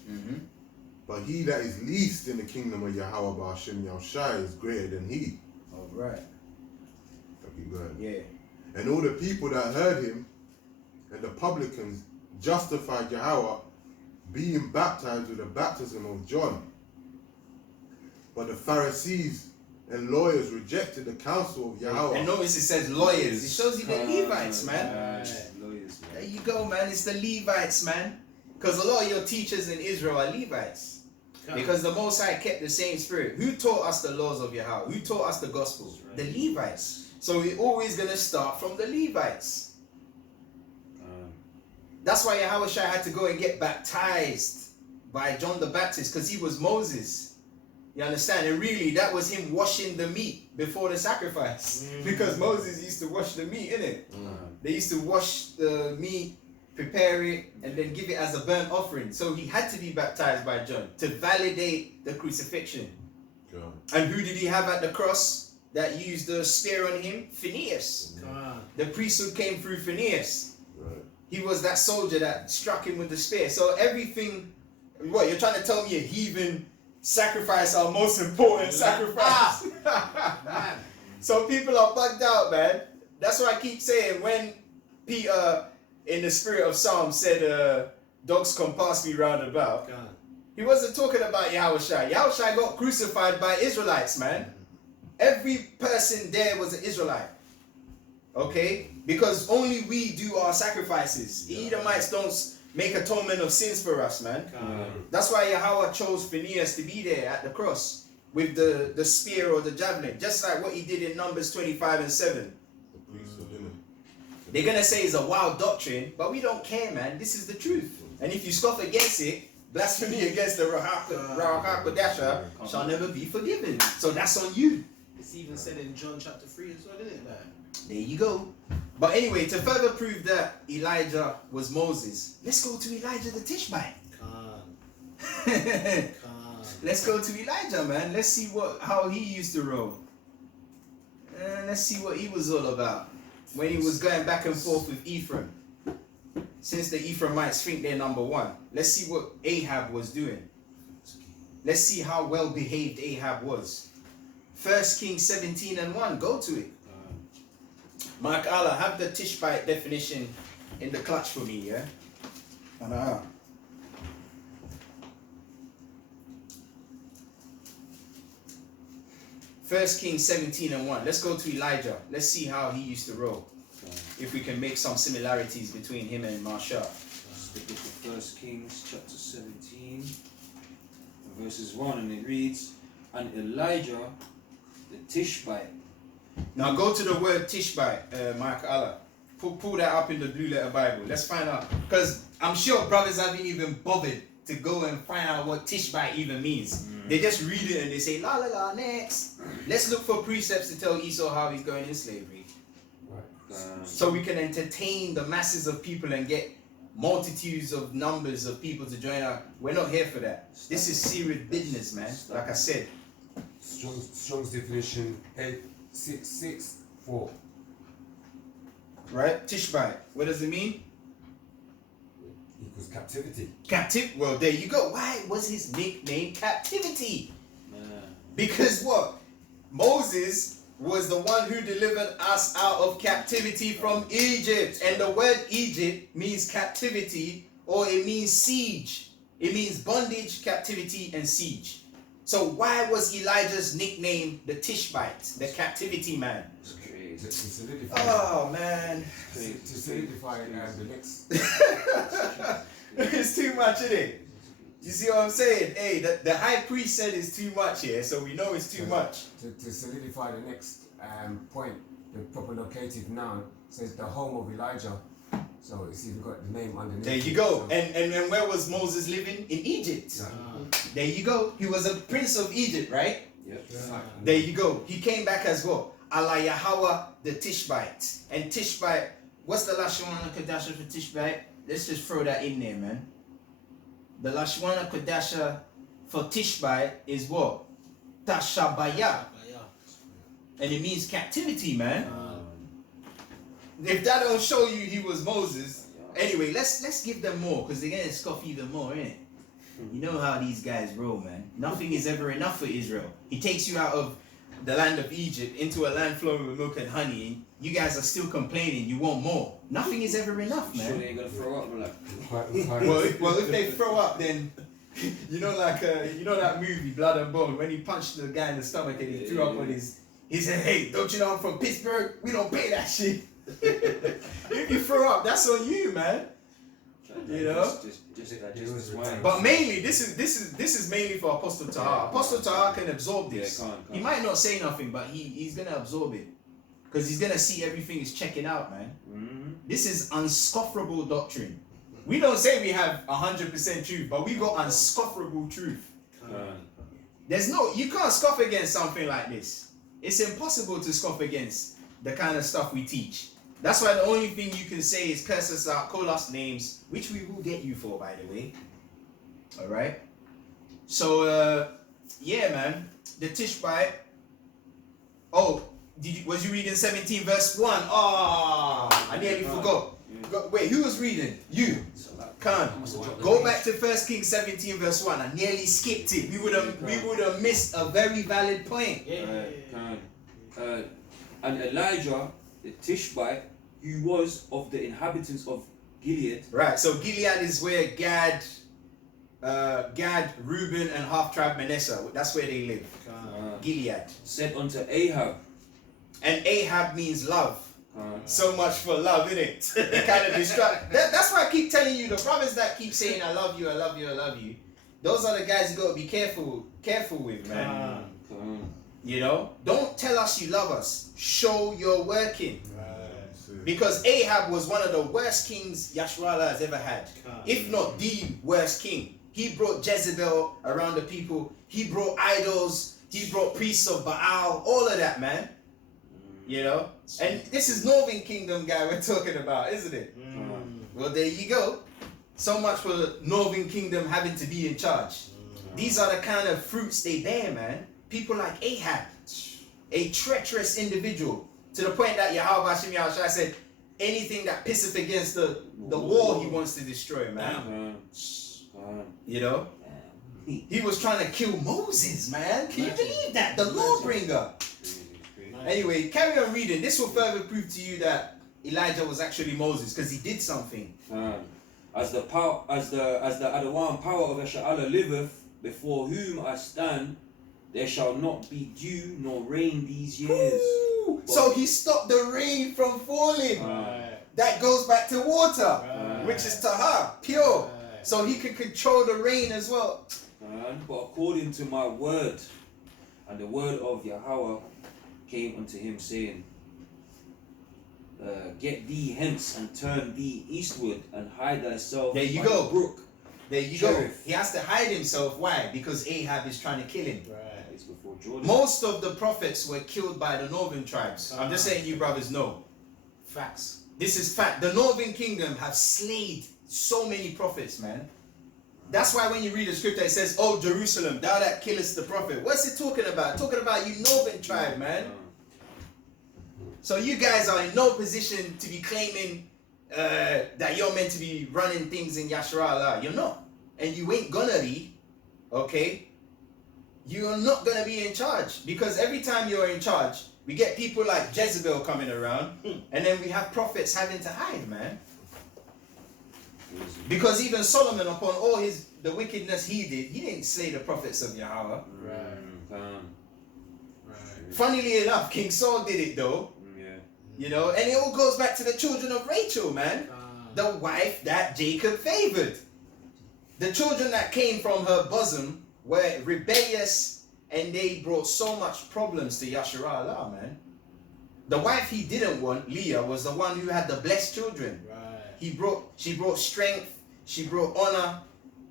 But he that is least in the kingdom of Yahweh Ba'ashem Yahushai is greater than he. All right. Okay, go ahead. Yeah. And all the people that heard him and the publicans justified Yahweh, being baptized with the baptism of John. But the Pharisees and lawyers rejected the counsel of Yahweh. And notice it says lawyers. It shows you the Levites, man. Lawyers, man. There you go, man. It's the Levites, man. Because a lot of your teachers in Israel are Levites. Because the Most High kept the same spirit. Who taught us the laws of Yahweh? Who taught us the gospel? Right. The Levites. So we're always going to start from the Levites. That's why Yahweh Shai had to go and get baptized by John the Baptist, because he was Moses. You understand? And really, that was him washing the meat before the sacrifice. Because Moses used to wash the meat, innit? They used to wash the meat, prepare it, and then give it as a burnt offering. So he had to be baptized by John to validate the crucifixion. And who did he have at the cross that used the spear on him? Phineas. The priesthood came through Phineas. He was that soldier that struck him with the spear. So everything, what, you're trying to tell me a heathen sacrifice our most important sacrifice? So people are bugged out, man. That's why I keep saying when Peter, in the spirit of Psalm, said, dogs come past me round about, he wasn't talking about Yahushua. Yahushua got crucified by Israelites, man. Every person there was an Israelite. Okay? Because only we do our sacrifices. The Edomites don't make atonement of sins for us, man. That's why Yahweh chose Phineas to be there at the cross with the spear or the javelin. Just like what he did in Numbers 25 and 7. They're going to say it's a wild doctrine, but we don't care, man. This is the truth. And if you scoff against it, blasphemy against the Ruach HaKodasha shall never be forgiven. So that's on you. It's even said in John chapter 3 as well, isn't it? Like, there you go. But anyway, to further prove that Elijah was Moses, let's go to Elijah the Tishbite. Let's go to Elijah, man. Let's see how he used to roll. Let's see what he was all about when he was going back and forth with Ephraim. Since the Ephraimites think they're number one, let's see what Ahab was doing. Let's see how well behaved Ahab was. 1 Kings 17 and 1. Go to it. Mark Allah, have the Tishbite definition in the clutch for me, yeah? 1 Kings 17 and 1. Let's go to Elijah. Let's see how he used to roll. If we can make some similarities between him and Marsha. The book of 1 Kings chapter 17 verses 1, and it reads, and Elijah the Tishbite. Now go to the word Tishbite, Mark Allah. Pull that up in the Blue Letter Bible. Let's find out. Because I'm sure brothers haven't even bothered to go and find out what Tishbite even means. They just read it and they say, la la la, next. Let's look for precepts to tell Esau how he's going in slavery. So we can entertain the masses of people and get multitudes of numbers of people to join us. We're not here for that. This is serious business, man. Like I said. Strong's definition 8664. Right? Tishbite. What does it mean? Equals captivity. Well, there you go. Why was his nickname Captivity? Because what? Moses was the one who delivered us out of captivity from Egypt. And the word Egypt means captivity, or it means siege. It means bondage, captivity, and siege. So why was Elijah's nickname the Tishbite, the captivity man? To solidify. Oh, man. To solidify the next. It's too much, isn't it? You see what I'm saying? Hey, the high priest said it's too much here, so we know it's too much. To solidify the next point, the proper locative noun says the home of Elijah. So it's even got the name underneath. There you it, go. so- And where was Moses living? In Egypt. There you go. He was a prince of Egypt, right? Yep. There you go. He came back as well. Ahlayahawah the Tishbite. And Tishbite, what's the Lashwana Kadasha for Tishbite? Let's just throw that in there, man. The Lashwana Kadasha for Tishbite is what? Tashabaya. And it means captivity, man. If that don't show you he was Moses. Anyway, let's give them more, because they're gonna scoff even more, innit? You know how these guys roll, man. Nothing is ever enough for Israel. He takes you out of the land of Egypt into a land flowing with milk and honey, and you guys are still complaining you want more. Nothing is ever enough, Sure, man. they ain't gonna throw up, like. Well, if they throw up, then you know, like you know that movie Blood and Bone, when he punched the guy in the stomach and he threw up on his. He said, "Hey, don't you know I'm from Pittsburgh? We don't pay that shit." If you throw up, that's on you, man. You know? Just this wine. But mainly, this is mainly for Apostle Tahar. Apostle Tahar can absorb this. Can't. He might not say nothing, but he's gonna absorb it, because he's gonna see everything is checking out, man. Mm-hmm. This is unscoffable doctrine. We don't say we have 100% truth, but we got unscoffable truth. There's no, you can't scoff against something like this. It's impossible to scoff against the kind of stuff we teach. That's why the only thing you can say is curse us out, call us names, which we will get you for, by the way. All right. So, yeah, man, the Tishbite. Oh, was you reading 17 verse 1? Oh, I nearly forgot. Wait, who was reading? You. Khan. Go back to 1 Kings 17 verse 1. I nearly skipped it. We would have missed a very valid point. And Elijah, the Tishbite, who was of the inhabitants of Gilead. Right, so Gilead is where Gad, Reuben, and half tribe Manasseh, that's where they live. Gilead. Said unto Ahab. And Ahab means love. So much for love, innit? It kind of distract. That's why I keep telling you, the brothers that keep saying I love you, I love you, I love you, those are the guys you gotta be careful with, man. You know? Don't tell us you love us. Show you're working. Because Ahab was one of the worst kings Yashwala has ever had. If not the worst king. He brought Jezebel around the people. He brought idols. He brought priests of Baal. All of that, man. You know? And this is Northern Kingdom guy we're talking about, isn't it? Well, there you go. So much for the Northern Kingdom having to be in charge. These are the kind of fruits they bear, man. People like Ahab, a treacherous individual, to the point that Yahweh said, anything that pisseth against the wall he wants to destroy, man. You know? He was trying to kill Moses, man. Can you believe that? The lawbringer. Anyway, carry on reading. This will further prove to you that Elijah was actually Moses, because he did something. As the Adawam power of Esha'ala liveth, before whom I stand, there shall not be dew nor rain these years. So he stopped the rain from falling. That goes back to water, which is Tahar, pure. So he could control the rain as well. But according to my word, and the word of Yahweh came unto him, saying, get thee hence and turn thee eastward and hide thyself. There you by go. the brook. There you go. He has to hide himself. Why? Because Ahab is trying to kill him. It's before Jordan. Most of the prophets were killed by the northern tribes. I'm just saying, you brothers know. Facts. This is fact. The northern kingdom have slayed so many prophets, man. That's why when you read the scripture, it says, "Oh Jerusalem, thou that killest the prophet." What's it talking about? Talking about you northern tribe, man. So you guys are in no position to be claiming that you're meant to be running things in Yasharallah. You're not. And you ain't gonna be. Okay? You're not gonna be in charge. Because every time you're in charge, we get people like Jezebel coming around, and then we have prophets having to hide, man. Because even Solomon, upon all the wickedness he did, he didn't slay the prophets of Yahweh. Funnily enough, King Saul did it though. You know, and it all goes back to the children of Rachel, man. The wife that Jacob favored. The children that came from her bosom were rebellious, and they brought so much problems to Yasharallah, man. The wife he didn't want, Leah, was the one who had the blessed children. Right. She brought strength, she brought honor,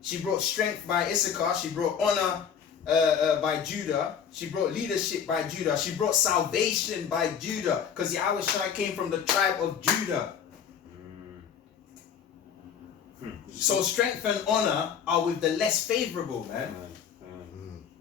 she brought strength by Issachar, she brought honor by Judah, she brought leadership by Judah, she brought salvation by Judah, because Yahushua came from the tribe of Judah. So strength and honor are with the less favorable, man.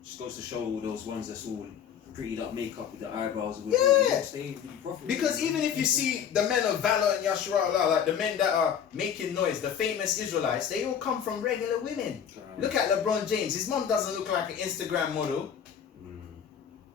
Just goes to show those ones that's all prettied up makeup with the eyebrows. Yeah. Stay with the prophet. Because even if you see the men of valor in Yasharallah, like the men that are making noise, the famous Israelites, they all come from regular women. Look at LeBron James. His mom doesn't look like an Instagram model.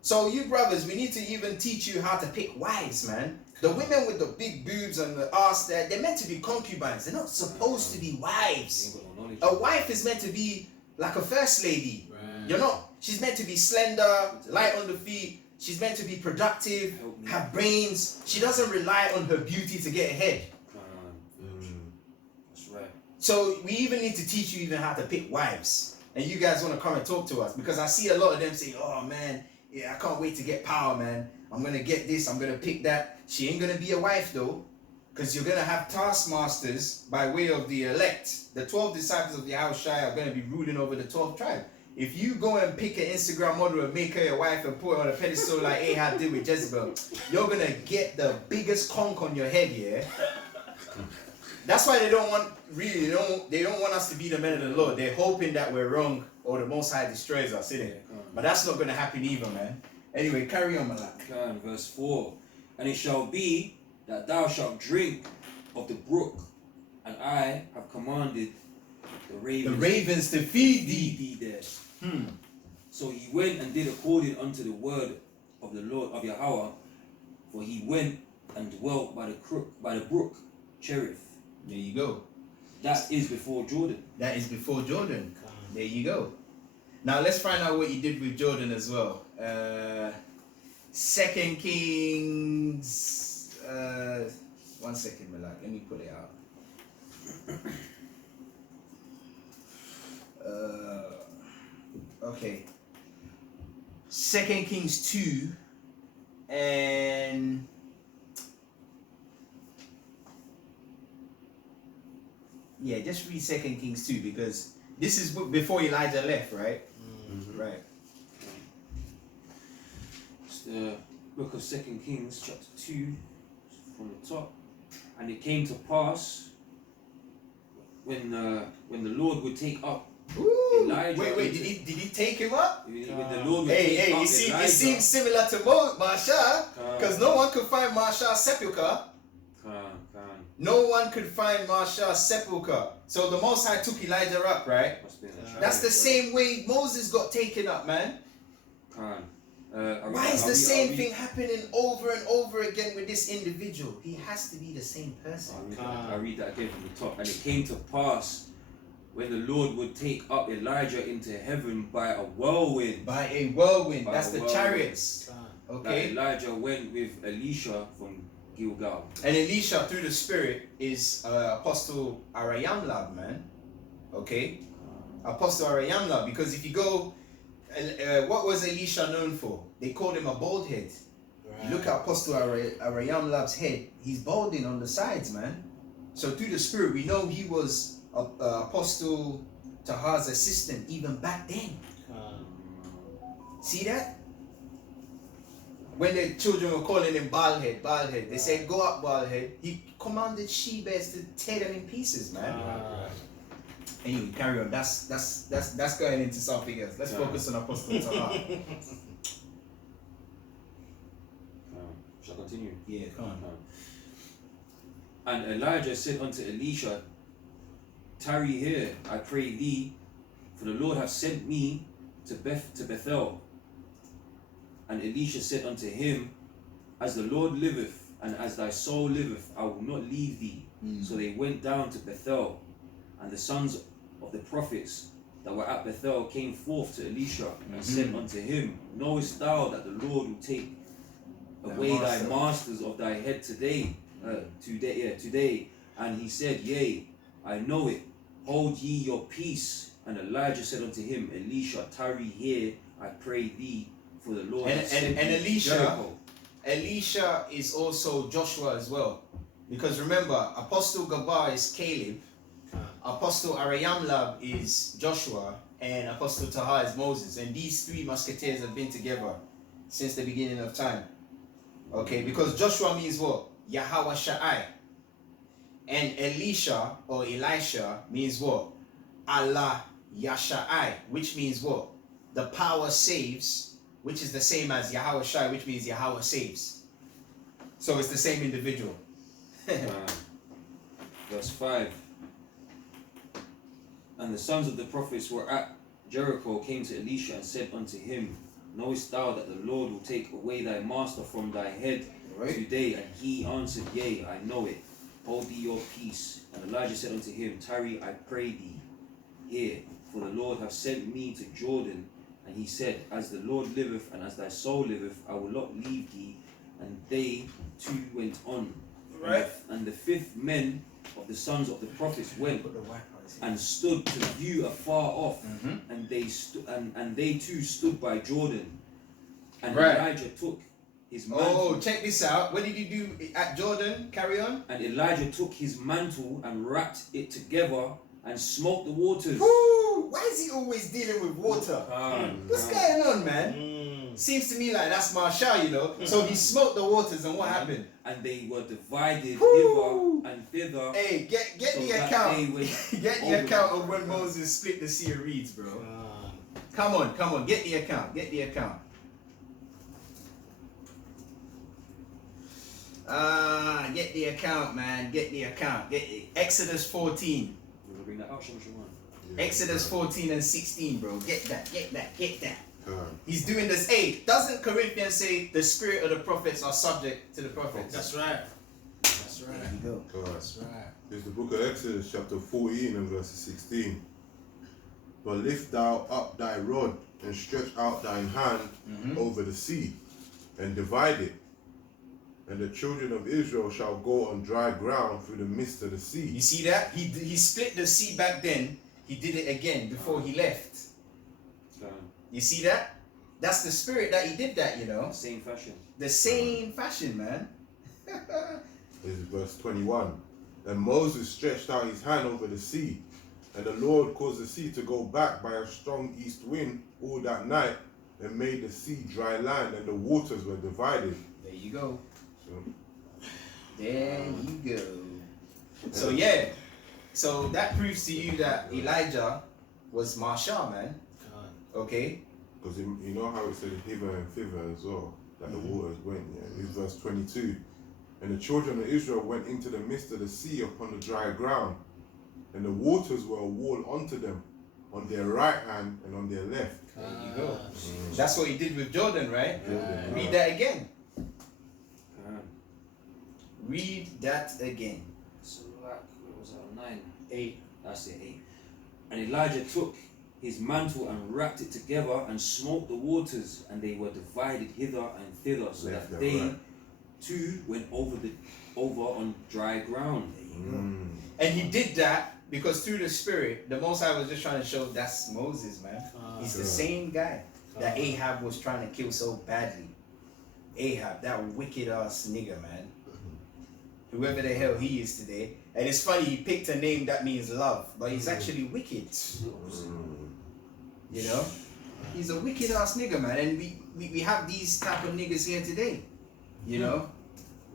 So you brothers, we need to even teach you how to pick wives, man. The women with the big boobs and the ass, they're meant to be concubines. They're not supposed to be wives. A wife is meant to be like a first lady. You're not. She's meant to be slender, light on the feet. She's meant to be productive, have brains. She doesn't rely on her beauty to get ahead. That's right. So we even need to teach you even how to pick wives. And you guys want to come and talk to us, because I see a lot of them saying, oh man, yeah, I can't wait to get power, man. I'm going to get this, I'm going to pick that. She ain't going to be a wife though, because you're going to have taskmasters by way of the elect. The 12 disciples of the Yahushua are going to be ruling over the 12 tribes. If you go and pick an Instagram model and make her your wife and put her on a pedestal like Ahab did with Jezebel, you're going to get the biggest conch on your head, yeah? That's why they don't want us to be the men of the Lord. They're hoping that we're wrong or the Most High destroys us, isn't it? But that's not going to happen either, man. Anyway, carry on, Malak. Verse 4. And it shall be that thou shalt drink of the brook, and I have commanded the ravens to feed thee there. So he went and did according unto the word of the Lord of Yahweh, for he went and dwelt by the brook Cherith. There you go. That is before Jordan. That is before Jordan. There you go. Now let's find out what he did with Jordan as well. 2 Kings. 1 second, Malak. Let me pull it out. Okay. 2 Kings 2 and yeah, just read 2 Kings 2 because this is before Elijah left, right? Right. It's the book of 2 Kings, chapter 2, from the top. And it came to pass when the Lord would take up Elijah. Wait, did he take him up? When the Lord would Hey, take up you see, Elijah, it seems similar to Marsha, because no one could find Marsha's sepulchre. No one could find Marsha's sepulchre. So the Most High took Elijah up, right? That's the same way Moses got taken up, man. Why is the same thing happening over and over again with this individual? He has to be the same person. I'll read that again from the top. And it came to pass when the Lord would take up Elijah into heaven by a whirlwind. By a whirlwind. By That's a the whirlwind. chariots. That Okay. Elijah went with Elisha from Gilgal. And Elisha, through the Spirit, is Apostle Arayamlab, man. Okay? Apostle Arayamlab. Because if you go, what was Elisha known for? They called him a bald head. You look at Apostle Arayamlab's head, he's balding on the sides, man. So through the Spirit, we know he was Apostle Tahar's assistant even back then. See that? When the children were calling him bald head, they said, go up, bald head. He commanded she-bears to tear them in pieces, man. Anyway, carry on. That's going into something else. Let's focus on Apostle Tahar. Shall I continue? Yeah, come on. And Elijah said unto Elisha, tarry here, I pray thee, for the Lord hath sent me to Bethel. And Elisha said unto him, as the Lord liveth, and as thy soul liveth, I will not leave thee. So they went down to Bethel, and the sons of the prophets that were at Bethel came forth to Elisha, and said unto him, knowest thou that the Lord will take away thy masters of thy head today? Today. And he said, yea, I know it. Hold ye your peace. And Elijah said unto him, Elisha, tarry here, I pray thee, for the Lord hath sent And thee to Jericho. Elisha is also Joshua as well. Because remember, Apostle Gabbar is Caleb, Apostle Arayamlab is Joshua, and Apostle Tahar is Moses. And these three musketeers have been together since the beginning of time. Okay, because Joshua means what? Yahweh Sha'ai. And Elisha or Elisha means what? Allah Yasha'ai, which means what? The power saves, which is the same as Yahweh Shai, which means Yahweh saves. So it's the same individual. Verse 5. And the sons of the prophets were at Jericho, came to Elisha and said unto him, Knowest thou that the Lord will take away thy master from thy head today? And he answered, Yea, I know it. Hold thee your peace. And Elijah said unto him, Tarry, I pray thee, here, for the Lord hath sent me to Jordan. And he said, As the Lord liveth, and as thy soul liveth, I will not leave thee. And they two went on. Right. And the fifth men of the sons of the prophets went and stood to view afar off. And they too stood by Jordan. And Elijah took his mantle. Oh, check this out. What did he do at Jordan? Carry on. And Elijah took his mantle and wrapped it together and smote the waters. Woo! Why is he always dealing with water? What's going on, man? Seems to me like that's Marshall, you know. So he smoked the waters, and what happened? And they were divided hither and thither. Hey, get so the that account. they went Get the over. account of when Moses split the Sea of Reeds, bro. Come on. Get the account. Get the account. Get the account, man. Get the account. Exodus 14. You wanna bring that out, Shaman? Exodus 14 and 16, bro. Get that. Come on. He's doing this. Hey, doesn't Corinthians say the spirit of the prophets are subject to the prophets? That's right. That's right. There you go. Come on. That's right. It's the book of Exodus, chapter 14 and verse 16. But lift thou up thy rod and stretch out thine hand over the sea and divide it. And the children of Israel shall go on dry ground through the midst of the sea. You see that? He split the sea back then. He did it again before he left. You see that? That's the spirit that he did that, you know. Same fashion. The same fashion, man. This is verse 21. And Moses stretched out his hand over the sea, and the Lord caused the sea to go back by a strong east wind all that night, and made the sea dry land, and the waters were divided. There you go. So, There you go. So yeah. So that proves to you that Elijah was Marshall, man. Okay? because you know how it said hither and thither as well, that the waters went, yeah. In verse 22. And the children of Israel went into the midst of the sea upon the dry ground, and the waters were a wall unto them on their right hand and on their left. There you go. That's what he did with Jordan, right? Read that again. Read that again. So like, what was that, 9? 8. That's it, 8. And Elijah took his mantle and wrapped it together and smote the waters, and they were divided hither and thither, so Left that and they right. too went over on dry ground. And he did that because through the Spirit, the Most High was just trying to show that's Moses, man. He's the same guy that Ahab was trying to kill so badly. Ahab, that wicked ass nigga, man. Whoever the hell he is today. And it's funny, he picked a name that means love, but he's actually wicked. You know? He's a wicked ass nigga, man. And we have these type of niggas here today. You know?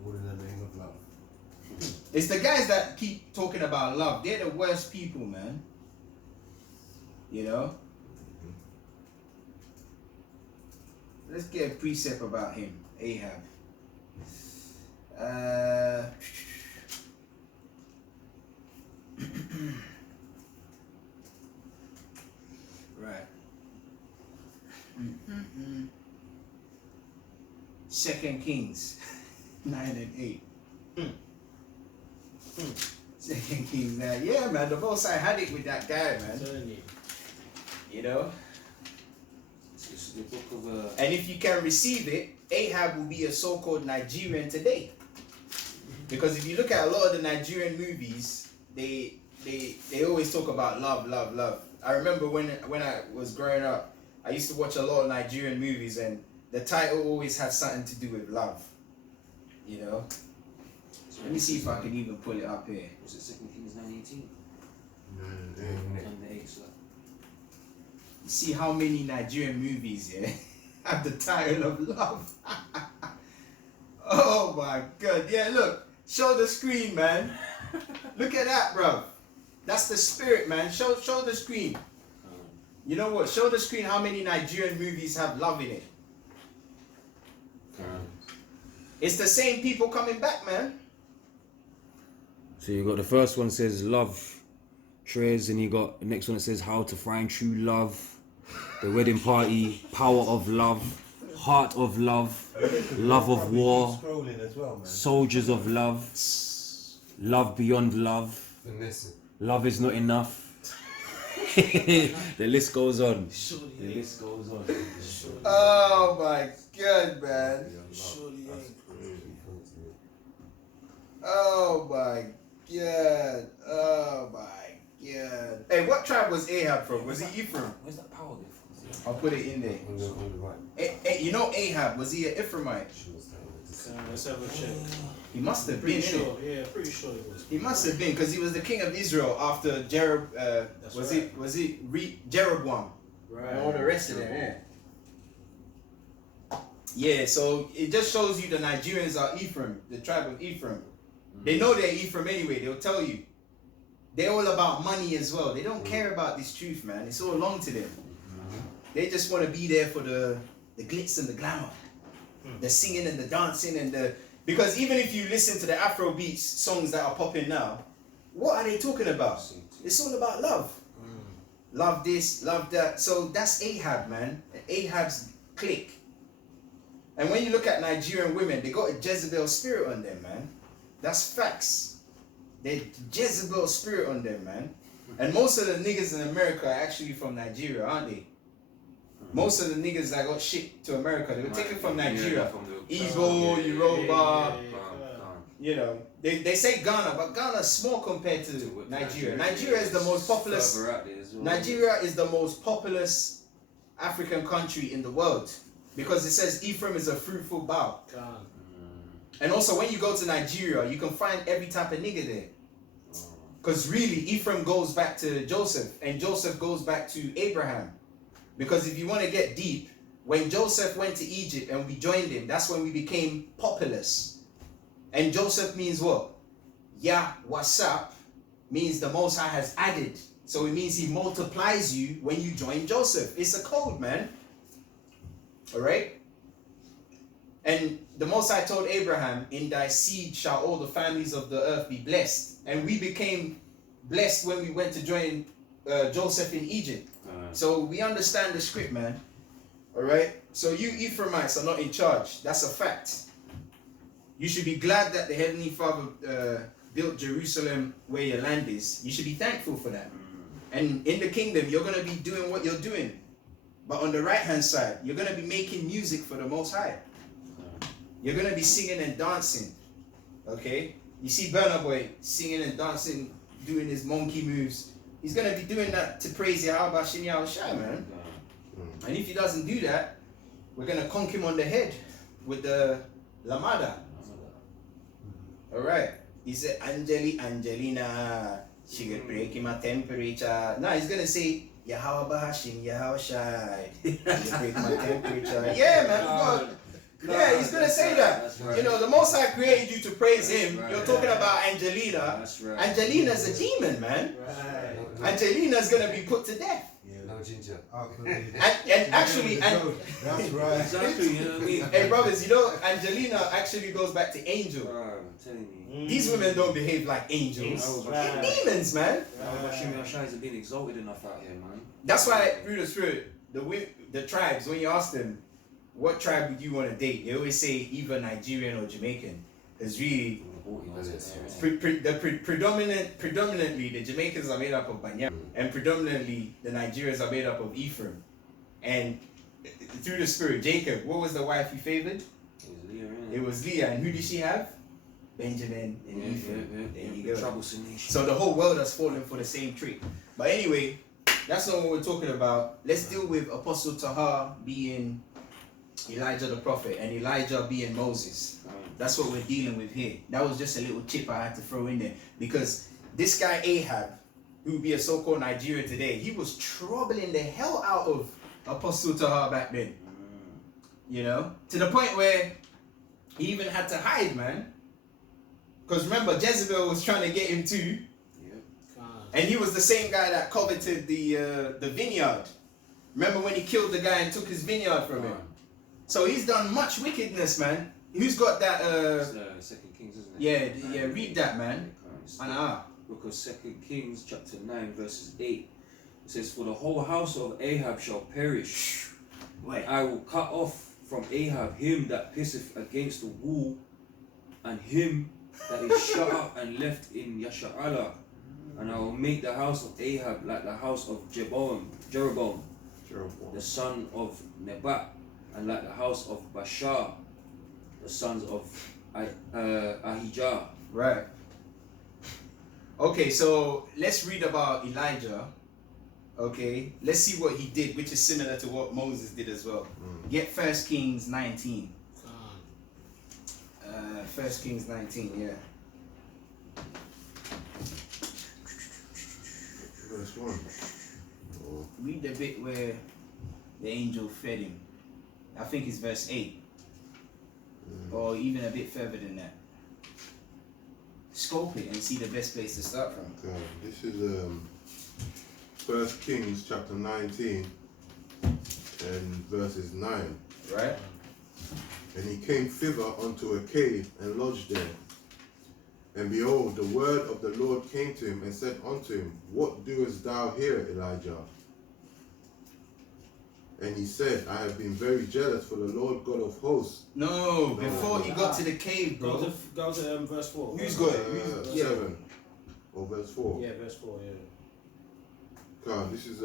All in the name of love. It's the guys that keep talking about love. They're the worst people, man. You know? Let's get a precept about him, Ahab. Right. 2 Kings 9 and 8. 2 Kings 9. Yeah, man, the Most High had it with that guy, man. You know? It's the book of And if you can receive it, Ahab will be a so-called Nigerian today. Because if you look at a lot of the Nigerian movies, they they always talk about love, love, love. I remember when I was growing up, I used to watch a lot of Nigerian movies, and the title always had something to do with love. You know. Let me see if I can even pull it up here. Was it 2 Kings 9:18? Yeah. And the 8 slap. You see how many Nigerian movies, yeah, have the title of love. Oh my God! Yeah, look, show the screen, man. Look at that, bro. That's the spirit, man. Show the screen. You know what? Show the screen how many Nigerian movies have love in it. It's the same people coming back, man. So you got the first one says love, Trez, and you got the next one that says how to find true love, the wedding party, power of love, heart of love, love of war, Scrolling as well, man. soldiers of love, love beyond love, Vanessa. love is not enough. The list goes on. Surely The ain't. list goes on. Oh my God, man. Surely ain't. Oh my God. Oh my God. Hey, what tribe was Ahab from? Was he Ephraim? Where's that power there from? I'll put it in there. On the right. You know Ahab, was he an Ephraimite? Let's have a check. He must have Pretty been, innit? sure. Yeah, pretty sure it was. He must have been, because he was the king of Israel after That's right. Jeroboam and all the rest of them, yeah. Yeah, so it just shows you the Nigerians are Ephraim, the tribe of Ephraim. They know they're Ephraim anyway, they'll tell you. They're all about money as well. They don't care about this truth, man. It's all along to them. They just want to be there for the glitz and the glamour. The singing and the dancing and the... Because even if you listen to the Afrobeats songs that are popping now, what are they talking about? It's all about love. Love this, love that. So that's Ahab, man. Ahab's clique. And when you look at Nigerian women, they got a Jezebel spirit on them, man. That's facts. They Jezebel spirit on them, man. And most of the niggas in America are actually from Nigeria, aren't they? Most of the niggas that got shipped to America, they were taken from Nigeria. Igbo, Yoruba, you know. They say Ghana, but Ghana is small compared to Nigeria. Nigeria is the most populous. Nigeria is the most populous African country in the world because it says Ephraim is a fruitful bough. And also, when you go to Nigeria, you can find every type of nigga there. Because really, Ephraim goes back to Joseph, and Joseph goes back to Abraham. Because if you want to get deep, when Joseph went to Egypt and we joined him, that's when we became populous. And Joseph means what? Yah, what's up, means the Most High has added. So it means he multiplies you when you join Joseph. It's a code, man. Alright? And the Most High told Abraham, in thy seed shall all the families of the earth be blessed. And we became blessed when we went to join Joseph in Egypt. So we understand the script, man. Alright? So you Ephraimites are not in charge. That's a fact. You should be glad that the Heavenly Father built Jerusalem where your land is. You should be thankful for that. And in the kingdom, you're going to be doing what you're doing. But on the right-hand side, you're going to be making music for the Most High. You're going to be singing and dancing. Okay? You see Burna Boy singing and dancing, doing his monkey moves. He's going to be doing that to praise Yahweh Shem Yahushai, man. And if he doesn't do that, we're going to conk him on the head with the Lamada. Alright. He said, Angelina, she could break my temperature. Now he's going to say, Yahweh Hashem Yahushai. You break my temperature. Yeah, man. God. Yeah, he's going to say that. Right. You know, the Most High created you to praise him. You're talking about Angelina. That's right. Angelina's a demon, man. Angelina's going to be put to death. No ginger. And actually, that's right. Exactly, you know what I mean? Hey brothers, you know Angelina actually goes back to angel. I'm telling you. These women don't behave like angels. They're demons, man. Hashem being exalted enough out here, man. That's why through the spirit, the tribes, when you ask them, what tribe would you want to date? They always say either Nigerian or Jamaican. Because really, predominantly the Jamaicans are made up of Banya, and predominantly the Nigerians are made up of Ephraim. And through the spirit, Jacob, what was the wife he favored? It was Leah, It was Leah. And who did she have? Benjamin, and Ephraim. There you go. Troublesome nation. So the whole world has fallen for the same trick. But anyway, that's not what we're talking about. Let's deal with Apostle Tahar being Elijah the prophet and Elijah being Moses. That's what we're dealing with here. That was just a little chip I had to throw in there. Because this guy Ahab, who would be a so-called Nigerian today, he was troubling the hell out of Apostle Tahar back then. You know? To the point where he even had to hide, man. Because remember, Jezebel was trying to get him too. And he was the same guy that coveted the vineyard. Remember when he killed the guy and took his vineyard from him? So he's done much wickedness, man. Who's got that? Second Kings, isn't it? Yeah, read that, man. Book of Second Kings, chapter 9, verses 8. It says, "For the whole house of Ahab shall perish. Wait. I will cut off from Ahab him that pisseth against the wall, and him that is shut up and left in Yasha'ala. And I will make the house of Ahab like the house of Jeroboam, the son of Nebat, and like the house of Bashar, the sons of Ahijah." Right. Okay, so let's read about Elijah. Okay, let's see what he did, which is similar to what Moses did as well. Get 1 Kings 19. 1 Kings 19, yeah. Verse 1. Read the bit where the angel fed him. I think it's verse 8. Or even a bit further than that. Scope it and see the best place to start from. Okay, this is 1 Kings chapter 19 and verses 9. Right? And he came thither unto a cave and lodged there. And behold, the word of the Lord came to him and said unto him, What doest thou here, Elijah? And he said, I have been very jealous for the Lord God of hosts. No, before he got to the cave, bro. Go to verse 4. Who's got it? 7 or verse 4. Yeah, verse 4, yeah. Okay, this is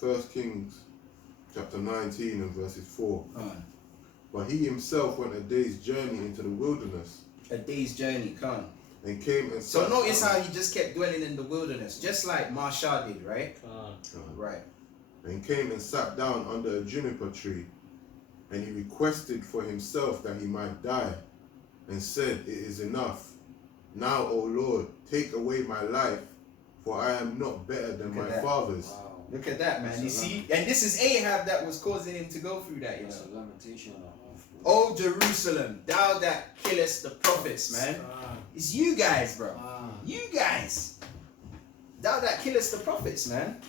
1 Kings chapter 19 and verses 4. But he himself went a day's journey into the wilderness. A day's journey, come. And came and So sat notice down. how he just kept dwelling in the wilderness, just like Marsha did, right? Right. And came and sat down under a juniper tree. And he requested for himself that he might die, and said, It is enough. Now, O Lord, take away my life, for I am not better than my fathers. Wow. Look at that, man. That's You a see? And this is Ahab that was causing him to go through that, you know. That's a lamentation and a half. O Jerusalem, thou that killest the prophets, man. It's you guys, bro. You guys. Thou that killest the prophets, man.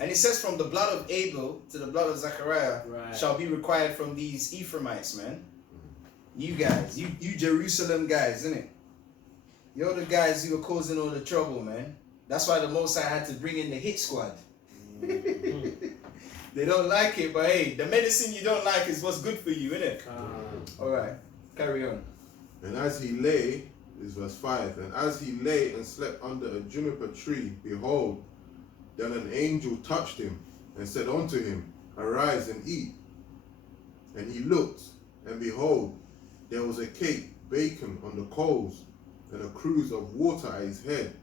And it says from the blood of Abel to the blood of Zechariah shall be required from these Ephraimites, man. You guys. You Jerusalem guys, isn't it? You're the guys who are causing all the trouble, man. That's why the Most High had to bring in the hit squad. They don't like it, but hey, the medicine you don't like is what's good for you, innit? Alright, carry on. And as he lay, this is verse 5, and as he lay and slept under a juniper tree, behold, then an angel touched him and said unto him, Arise and eat. And he looked, and behold, there was a cake baken on the coals, and a cruse of water at his head.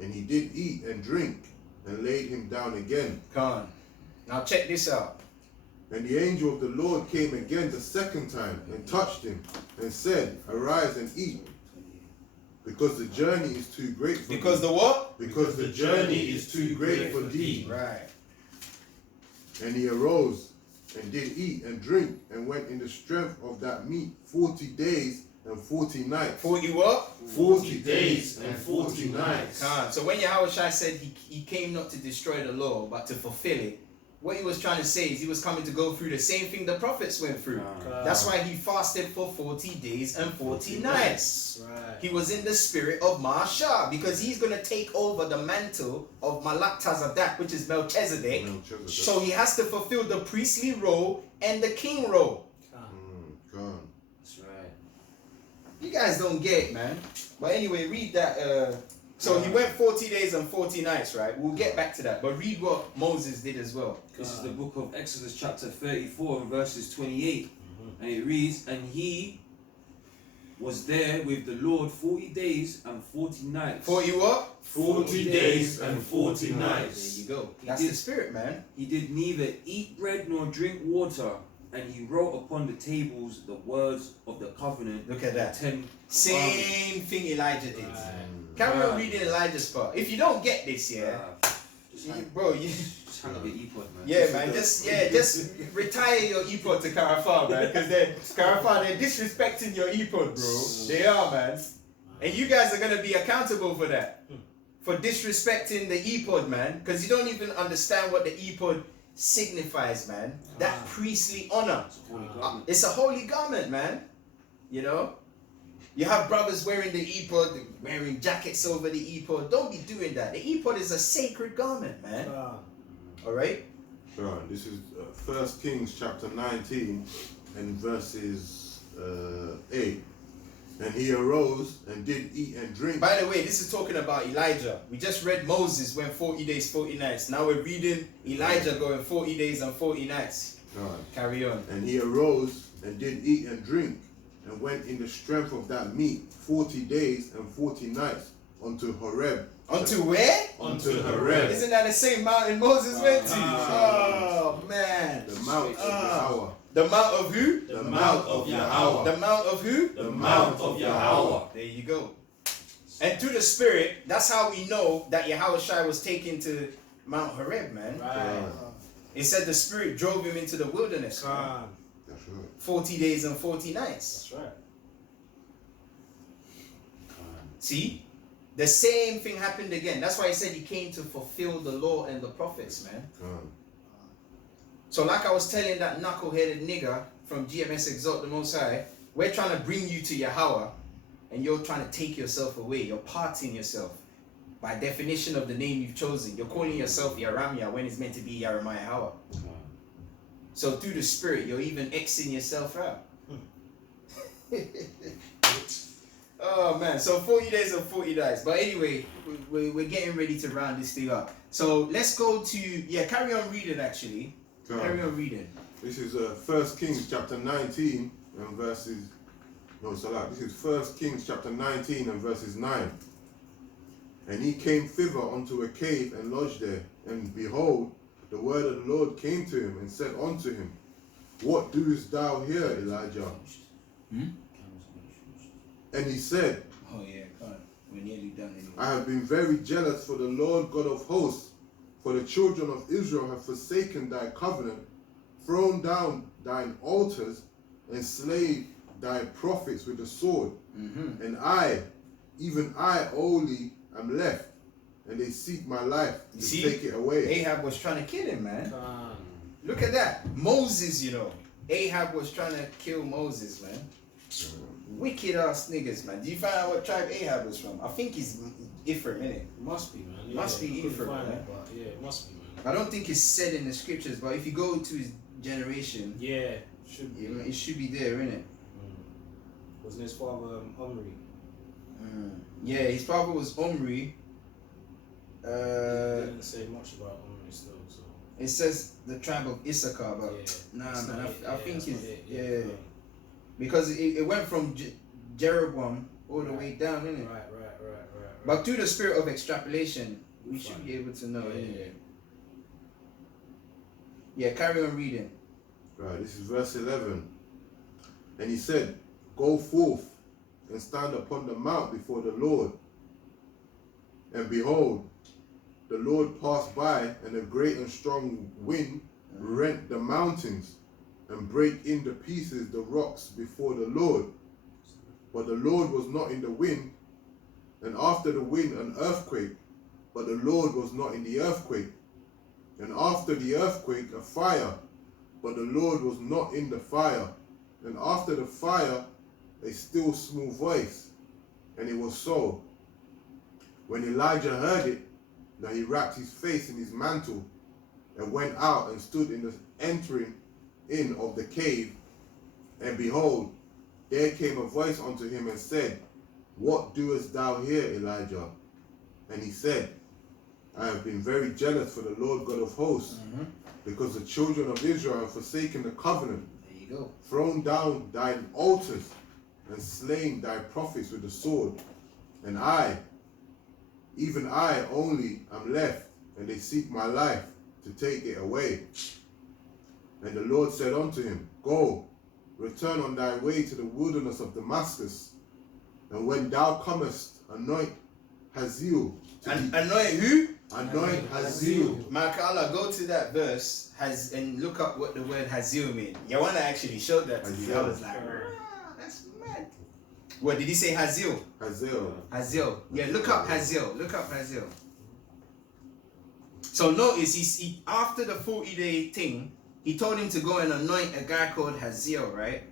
And he did eat and drink, and laid him down again. Come on. Now check this out. And the angel of the Lord came again the second time, and touched him, and said, Arise and eat, because the journey is too great for thee. Because the what? Because the journey is too great for thee. Right. And he arose, and did eat and drink, and went in the strength of that meat 40 days and 40 nights. 40 what? 40 days and 40 nights. Come on. So when Yahushua said he came not to destroy the law, but to fulfill it, what he was trying to say is he was coming to go through the same thing the prophets went through. That's why he fasted for 40 days and 40 nights. Right. He was in the spirit of Marsha, because he's going to take over the mantle of Malak Tazadak, which is Melchizedek. So he has to fulfill the priestly role and the king role. God. That's right. You guys don't get it, man. But anyway, read that. So he went 40 days and 40 nights, right? We'll get back to that. But read what Moses did as well. This is the book of Exodus chapter 34 and verses 28. And it reads, And he was there with the Lord 40 days and 40 nights. 40 what? 40 days and 40 nights. There you go. He That's did- the spirit, man. He did neither eat bread nor drink water, and he wrote upon the tables the words of the covenant. Look at that. 10 Same thing Elijah did. Carry on reading Elijah's part. If you don't get this, Just hang, bro, you, just hang up your ePod, man. yeah, man, just retire your ePod to Carafar, man, because they're disrespecting your ePod, bro. They are, man, and you guys are gonna be accountable for that, for disrespecting the ePod, man, because you don't even understand what the ePod signifies, man. That priestly honor. Holy garment. It's a holy garment, man. You know? You have brothers wearing the ephod, wearing jackets over the ephod. Don't be doing that. The ephod is a sacred garment, man. Alright? Right, this is 1 Kings chapter 19 and verses 8. And he arose and did eat and drink. By the way, this is talking about Elijah. We just read Moses went 40 days, 40 nights. Now we're reading Elijah going 40 days and 40 nights. Right. Carry on. And he arose and did eat and drink, and went in the strength of that meat 40 days and 40 nights unto Horeb. Unto where? Unto Horeb. Isn't that the same mountain Moses went to? Oh, man. The mount of Yahweh. The mount of who? The mount of Yahweh. The mount of who? The mount of Yahweh. There you go. And through the Spirit, that's how we know that Yahushua was taken to Mount Horeb, man. Right. It said the Spirit drove him into the wilderness. Man. That's right. 40 days and 40 nights. That's right. See? The same thing happened again. That's why he said he came to fulfill the law and the prophets, man. So like I was telling that knuckle-headed nigger from GMS Exalt the Most High, we're trying to bring you to Yahweh, and you're trying to take yourself away. You're parting yourself. By definition of the name you've chosen, you're calling yourself Yaramia when it's meant to be Yaramayahawa. So through the Spirit, you're even Xing yourself out. Oh man, so 40 days and 40 nights. But anyway, we're getting ready to round this thing up. So let's go to, carry on reading actually. Carry on reading. This is 1 Kings chapter 19 and verses, this is 1 Kings chapter 19 and verses 9. And he came thither unto a cave and lodged there. And behold, the word of the Lord came to him and said unto him, What doest thou here, Elijah? And he said, Oh yeah, come on. We're nearly done anyway. I have been very jealous for the Lord God of hosts, for the children of Israel have forsaken thy covenant, thrown down thine altars, and slain thy prophets with the sword. And I, even I only, am left, and they seek my life to take it away. Ahab was trying to kill him, man. Look at that. Moses, you know. Ahab was trying to kill Moses, man. Wicked ass niggas, man. Do you find out what tribe Ahab was from? I think he's Ephraim, innit? Must be, man. Must be couldn't Ephraim, find man. it, but yeah, it must be, man. I don't think it's said in the scriptures, but if you go to his generation, Yeah, should be. it should be there, innit? Wasn't his father Omri? Yeah, his father was Omri. He didn't say much about Omri still, so. It says the tribe of Issachar, but nah, That's man, not it. I think that's it's not it. yeah, because it went from Jeroboam all the way down, innit? Right. But through the spirit of extrapolation, we should be able to know, innit? Yeah, carry on reading. Right, this is verse 11. And he said, Go forth and stand upon the mount before the Lord. And behold, the Lord passed by, and a great and strong wind rent the mountains and brake in the pieces the rocks before the Lord. But the Lord was not in the wind, and after the wind an earthquake, but the Lord was not in the earthquake. And after the earthquake a fire, but the Lord was not in the fire. And after the fire a still small voice. And it was so. When Elijah heard it, that he wrapped his face in his mantle, and went out and stood in the entering in of the cave. And behold, there came a voice unto him and said, What doest thou here, Elijah? And he said, I have been very jealous for the Lord God of hosts, because the children of Israel have forsaken the covenant, There you go. thrown down thine altars, and slain thy prophets with the sword, and I, even I only, am left, and they seek my life to take it away. And the Lord said unto him, Go, return on thy way to the wilderness of Damascus, and when thou comest, anoint Hazael. Anoint who? Anoint Hazael. Makala, go to that verse and look up what the word Hazael means. Yawana actually showed that to me. I was like, that's mad. What did he say? Hazael? Hazael. Yeah, look up Hazael. Look up Hazael. So notice, he after the 40-day thing, he told him to go and anoint a guy called Hazael, right?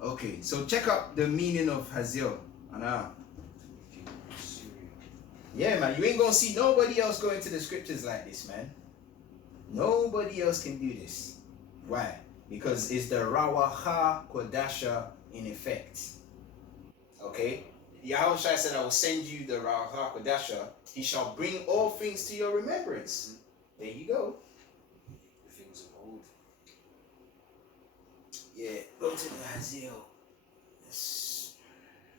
Okay, so check out the meaning of Hazael. Yeah, man, you ain't gonna see nobody else go into the scriptures like this, man. Nobody else can do this. Why? Because it's the Rawaha Kodasha in effect. Okay? Yahushua said, I will send you the Rawaha Kodasha. He shall bring all things to your remembrance. There you go. The things of old. Yeah, go to the Hazael. Yes.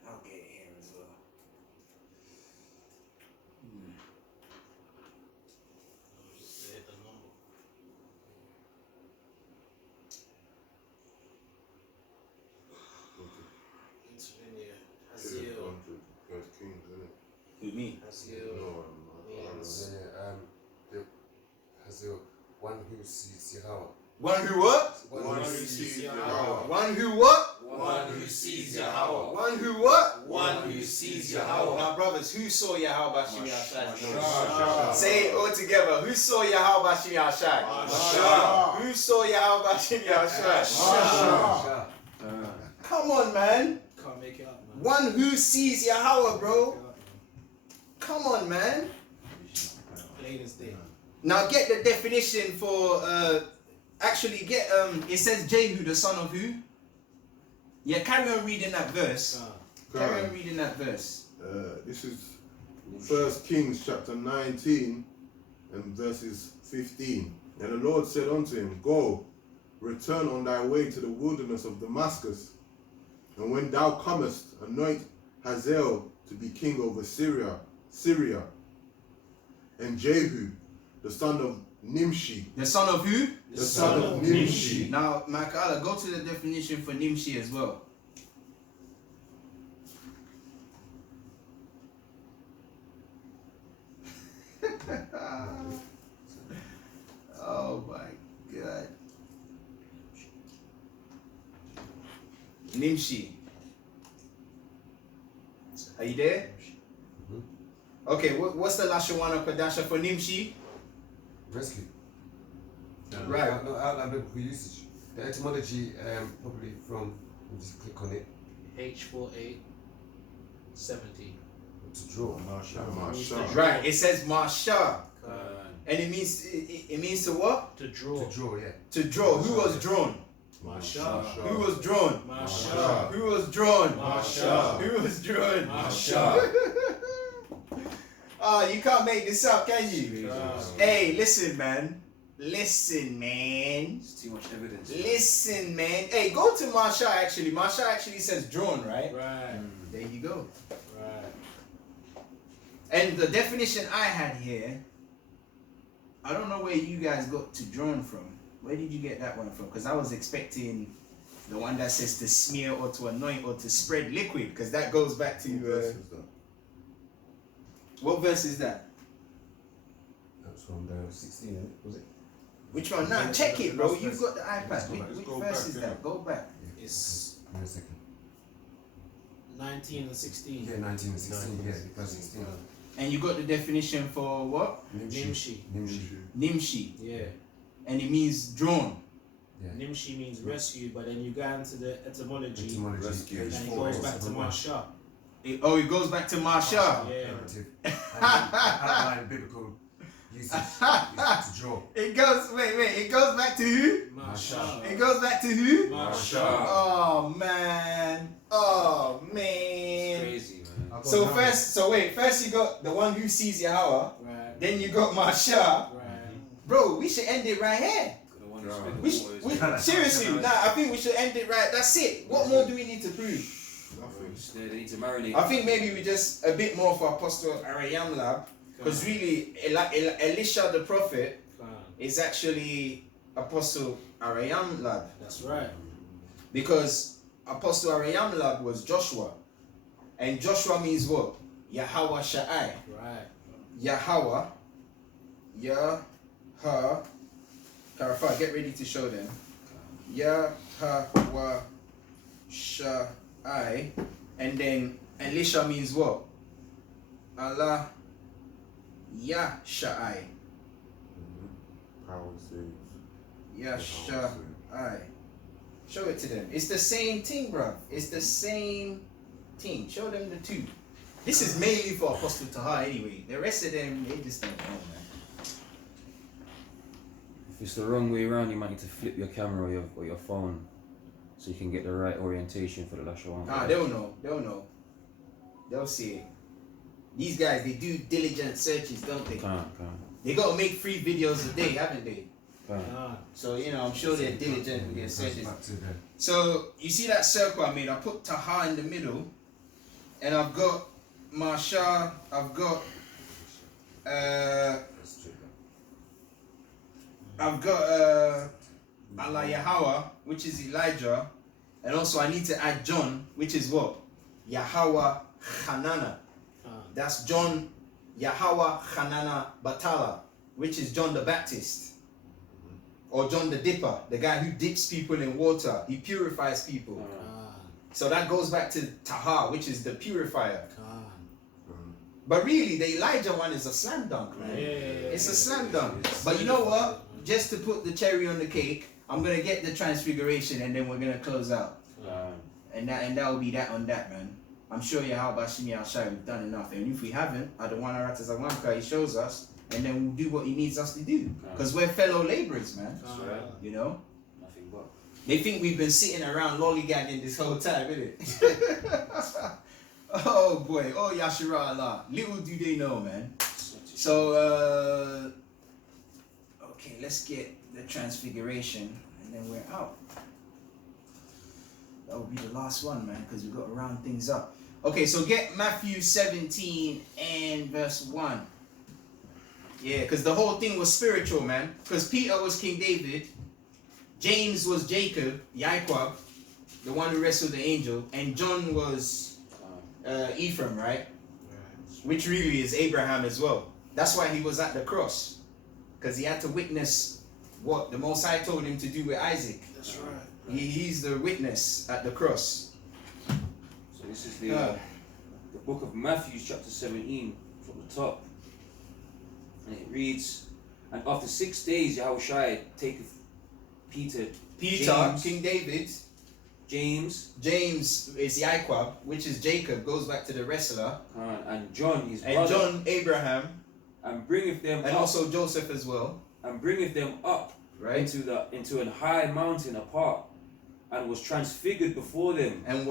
I'll get it here as well. With me. Hazael, one who sees Yahweh. One who what? One who sees Yahweh. One who what? One who sees Yahweh. One who what? One who sees Yahweh. Now, brothers, who saw Yahweh Bashim Yahshai? Masha. Say it all together. Who saw Yahweh Bashim Yahshai? Masha. Who saw Yahweh Bashim Yahshai? Masha. Come on, man. Can't make it up, man. One who sees Yahweh, bro. Come on, man. Plain as day. Now get the definition for actually get it says Jehu, the son of who? Yeah, carry on reading that verse. Carry on reading that verse. This is 1 Kings chapter 19 and verses 15. And the Lord said unto him, Go, return on thy way to the wilderness of Damascus, and when thou comest, anoint Hazael to be king over Syria, and Jehu, the son of Nimshi. The son of who? The son of Nimshi. Now, Makala, go to the definition for Nimshi as well. Oh my God. Nimshi. Are you there? Okay, what's the Lashawana Padasha for Nimshi? Rescue. Right. No, outline biblical usage. The etymology, probably from, let me just click on it, H48:70. to draw. Masha. Right, it says Marsha. And it means to what? To draw. To draw, yeah. To draw. Who was drawn? Masha. Who was drawn? Masha. Who was drawn? Masha. Who was drawn? Masha. Oh, you can't make this up, can you? Jesus. Hey, listen, man. Listen, man. It's too much evidence. Listen, man. Hey, go to Marsha actually. Marsha actually says drawn, right? Right. There you go. Right. And the definition I had here, I don't know where you guys got to drawn from. Where did you get that one from? Because I was expecting the one that says to smear or to anoint or to spread liquid, because that goes back to what verse is that? That's from the 16, was it? Which one? Nah, check it, bro. Last You've verse. got the iPad. Which go verse back, is yeah. that? Go back. It's Give me a second. 19 and 16. Yeah, 19 and 16, yeah, because 16. And you got the definition for what? Nimshi. Nimshi. Yeah. And it means drawn. Yeah. Nimshi means rescued, but then you go into the etymology, Etymology. Rescue. and it goes back to Masha. It goes back to Marsha. Yeah. Narrative. Outline biblical usage is to draw. It goes, wait, it goes back to who? Masha. It goes back to who? Masha. Oh, man. Oh, It's man. crazy, man. So first you got the one who sees Yahweh, Right. then you got Marsha. Right. Bro, we should end it right here. The one who spent the We water is- seriously, nah, I think we should end it right. That's it. What more do we need to prove? They need to marinate. I think maybe we just a bit more for Apostle Ahlayahawah, because really Elisha the prophet is actually Apostle Ahlayahawah, That's right. because Apostle Ahlayahawah was Joshua, and Joshua means what? Yahweh Sha'ai. Right. Yahweh, Karafa, get ready to show them. Yahweh Sha'ai, and then Elisha means what? Allah Sha'ai. Power saves. Sha'ai. Show it to them. It's the same thing, bro. It's the same thing. Show them the two. This is mainly for Apostle Tahar anyway. The rest of them, they just don't know, man. If it's the wrong way around, you might need to flip your camera or your phone so you can get the right orientation for the Ahlayahawah. Ah, they'll know. They'll know. They'll see it. These guys, they do diligent searches, don't they? Can't. They gotta make 3 videos a day, haven't they? Ah, So, you know, I'm sure they're diligent with their Goes searches. back to the So, you see that circle I made? I put Tahar in the middle, and I've got Marsha, I've got Ahlayahawah, which is Elijah, and also I need to add John, which is what? Yahweh Hanana. That's John, Yahweh Hanana Batala, which is John the Baptist, or John the Dipper, the guy who dips people in water. He purifies people. So that goes back to Tahar, which is the purifier. But really, the Elijah one is a slam dunk, man. It's a slam dunk. But you know what? Just to put the cherry on the cake, I'm gonna get the transfiguration, and then we're gonna close out. And that will be that on that, man. I'm sure Yahweh Shimi Al-Shai, we've done enough. And if we haven't, Adawana Ratazawamka, he shows us, and then we'll do what he needs us to do. Because we're fellow laborers, man. You know? Nothing but. They think we've been sitting around lollygagging this whole time, innit? Oh boy, oh Yashira Allah. Little do they know, man. So, okay, let's get the transfiguration, and then we're out. That will be the last one, man, because we've got to round things up. Okay, so get Matthew 17 and verse 1. Yeah, because the whole thing was spiritual, man. Because Peter was King David, James was Jacob, Yaakov, the one who wrestled the angel, and John was Ephraim, right? Which really is Abraham as well. That's why he was at the cross, because he had to witness what the Most High told him to do with Isaac. That's right. He's the witness at the cross. So this is the book of Matthew, chapter 17, from the top. And it reads, and after 6 days Yahushua taketh Peter, James, King David. James is Yaakov, which is Jacob, goes back to the wrestler. And John, his and brother. John, Abraham. And bringeth them and up. Also Joseph as well. And bringeth them up right into an high mountain apart, and was transfigured before them. And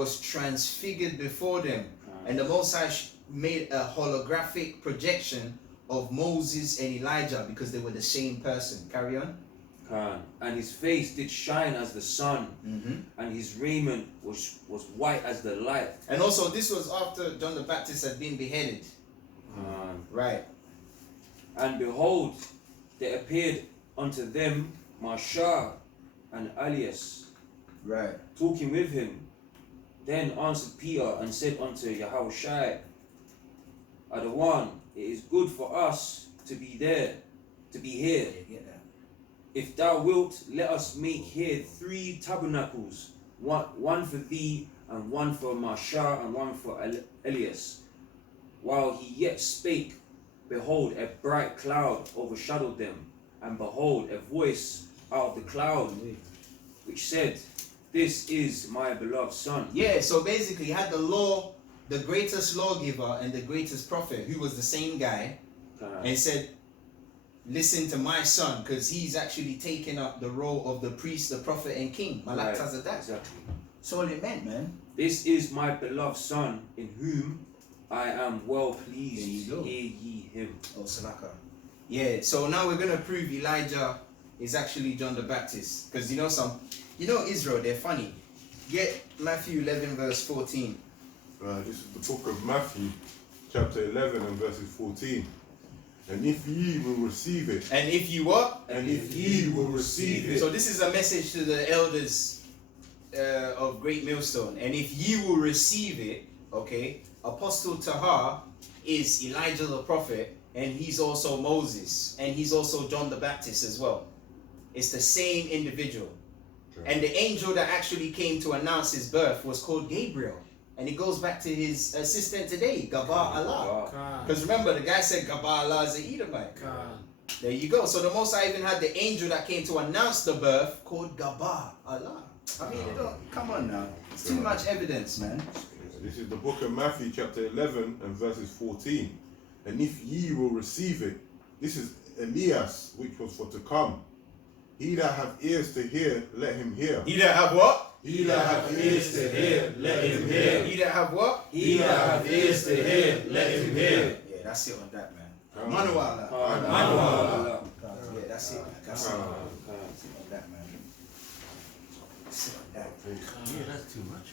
the Most High made a holographic projection of Moses and Elijah, because they were the same person. Carry on. And his face did shine as the sun, and his raiment was white as the light. And also this was after John the Baptist had been beheaded. Right. And behold, there appeared unto them Marsha and Elias, right, talking with him. Then answered Peter and said unto Yahushua, Adawan, it is good for us to be here. If thou wilt, let us make here 3 tabernacles, one for thee, and one for Marsha, and one for Elias. While he yet spake, behold, a bright cloud overshadowed them, and behold, a voice out of the cloud, which said, This is my beloved son. Yeah, so basically he had the law, the greatest lawgiver and the greatest prophet, who was the same guy, and said, listen to my son, because he's actually taken up the role of the priest, the prophet, and king. Malak Tazadak. Exactly. That's all it meant, man. This is my beloved son, in whom I am well pleased. There you go. Hear ye him. Oh, Salaka. Yeah, so now we're going to prove Elijah is actually John the Baptist. Because you know Israel, they're funny. Get Matthew 11 verse 14. This is the book of Matthew, chapter 11 and verses 14. And if ye will receive it, And if you what? and if ye will receive it, So this is a message to the elders of Great Millstone. And if ye will receive it, okay, Apostle Tahar is Elijah the prophet, and he's also Moses, and he's also John the Baptist as well. It's the same individual. Okay. And the angel that actually came to announce his birth was called Gabriel. And it goes back to his assistant today, Gabar Allah. Khan. Because remember, the guy said Gabar Allah is an Edomite. Khan. There you go. So the Most High even had the angel that came to announce the birth called Gabar Allah. I mean, it don't, come on now. It's too much evidence, man. This is the book of Matthew, chapter 11 and verses 14. And if ye will receive it, this is Elias, which was for to come. He that have ears to hear, let him hear. He that have what? He that have ears to hear, let him hear. He that have what? He that have ears to hear, let him hear. Yeah, that's it on that, man. Come Manu on. Allah. Allah. Yeah, that's it. That's it. That's it on that, man. That's it on that. Yeah, that's too much.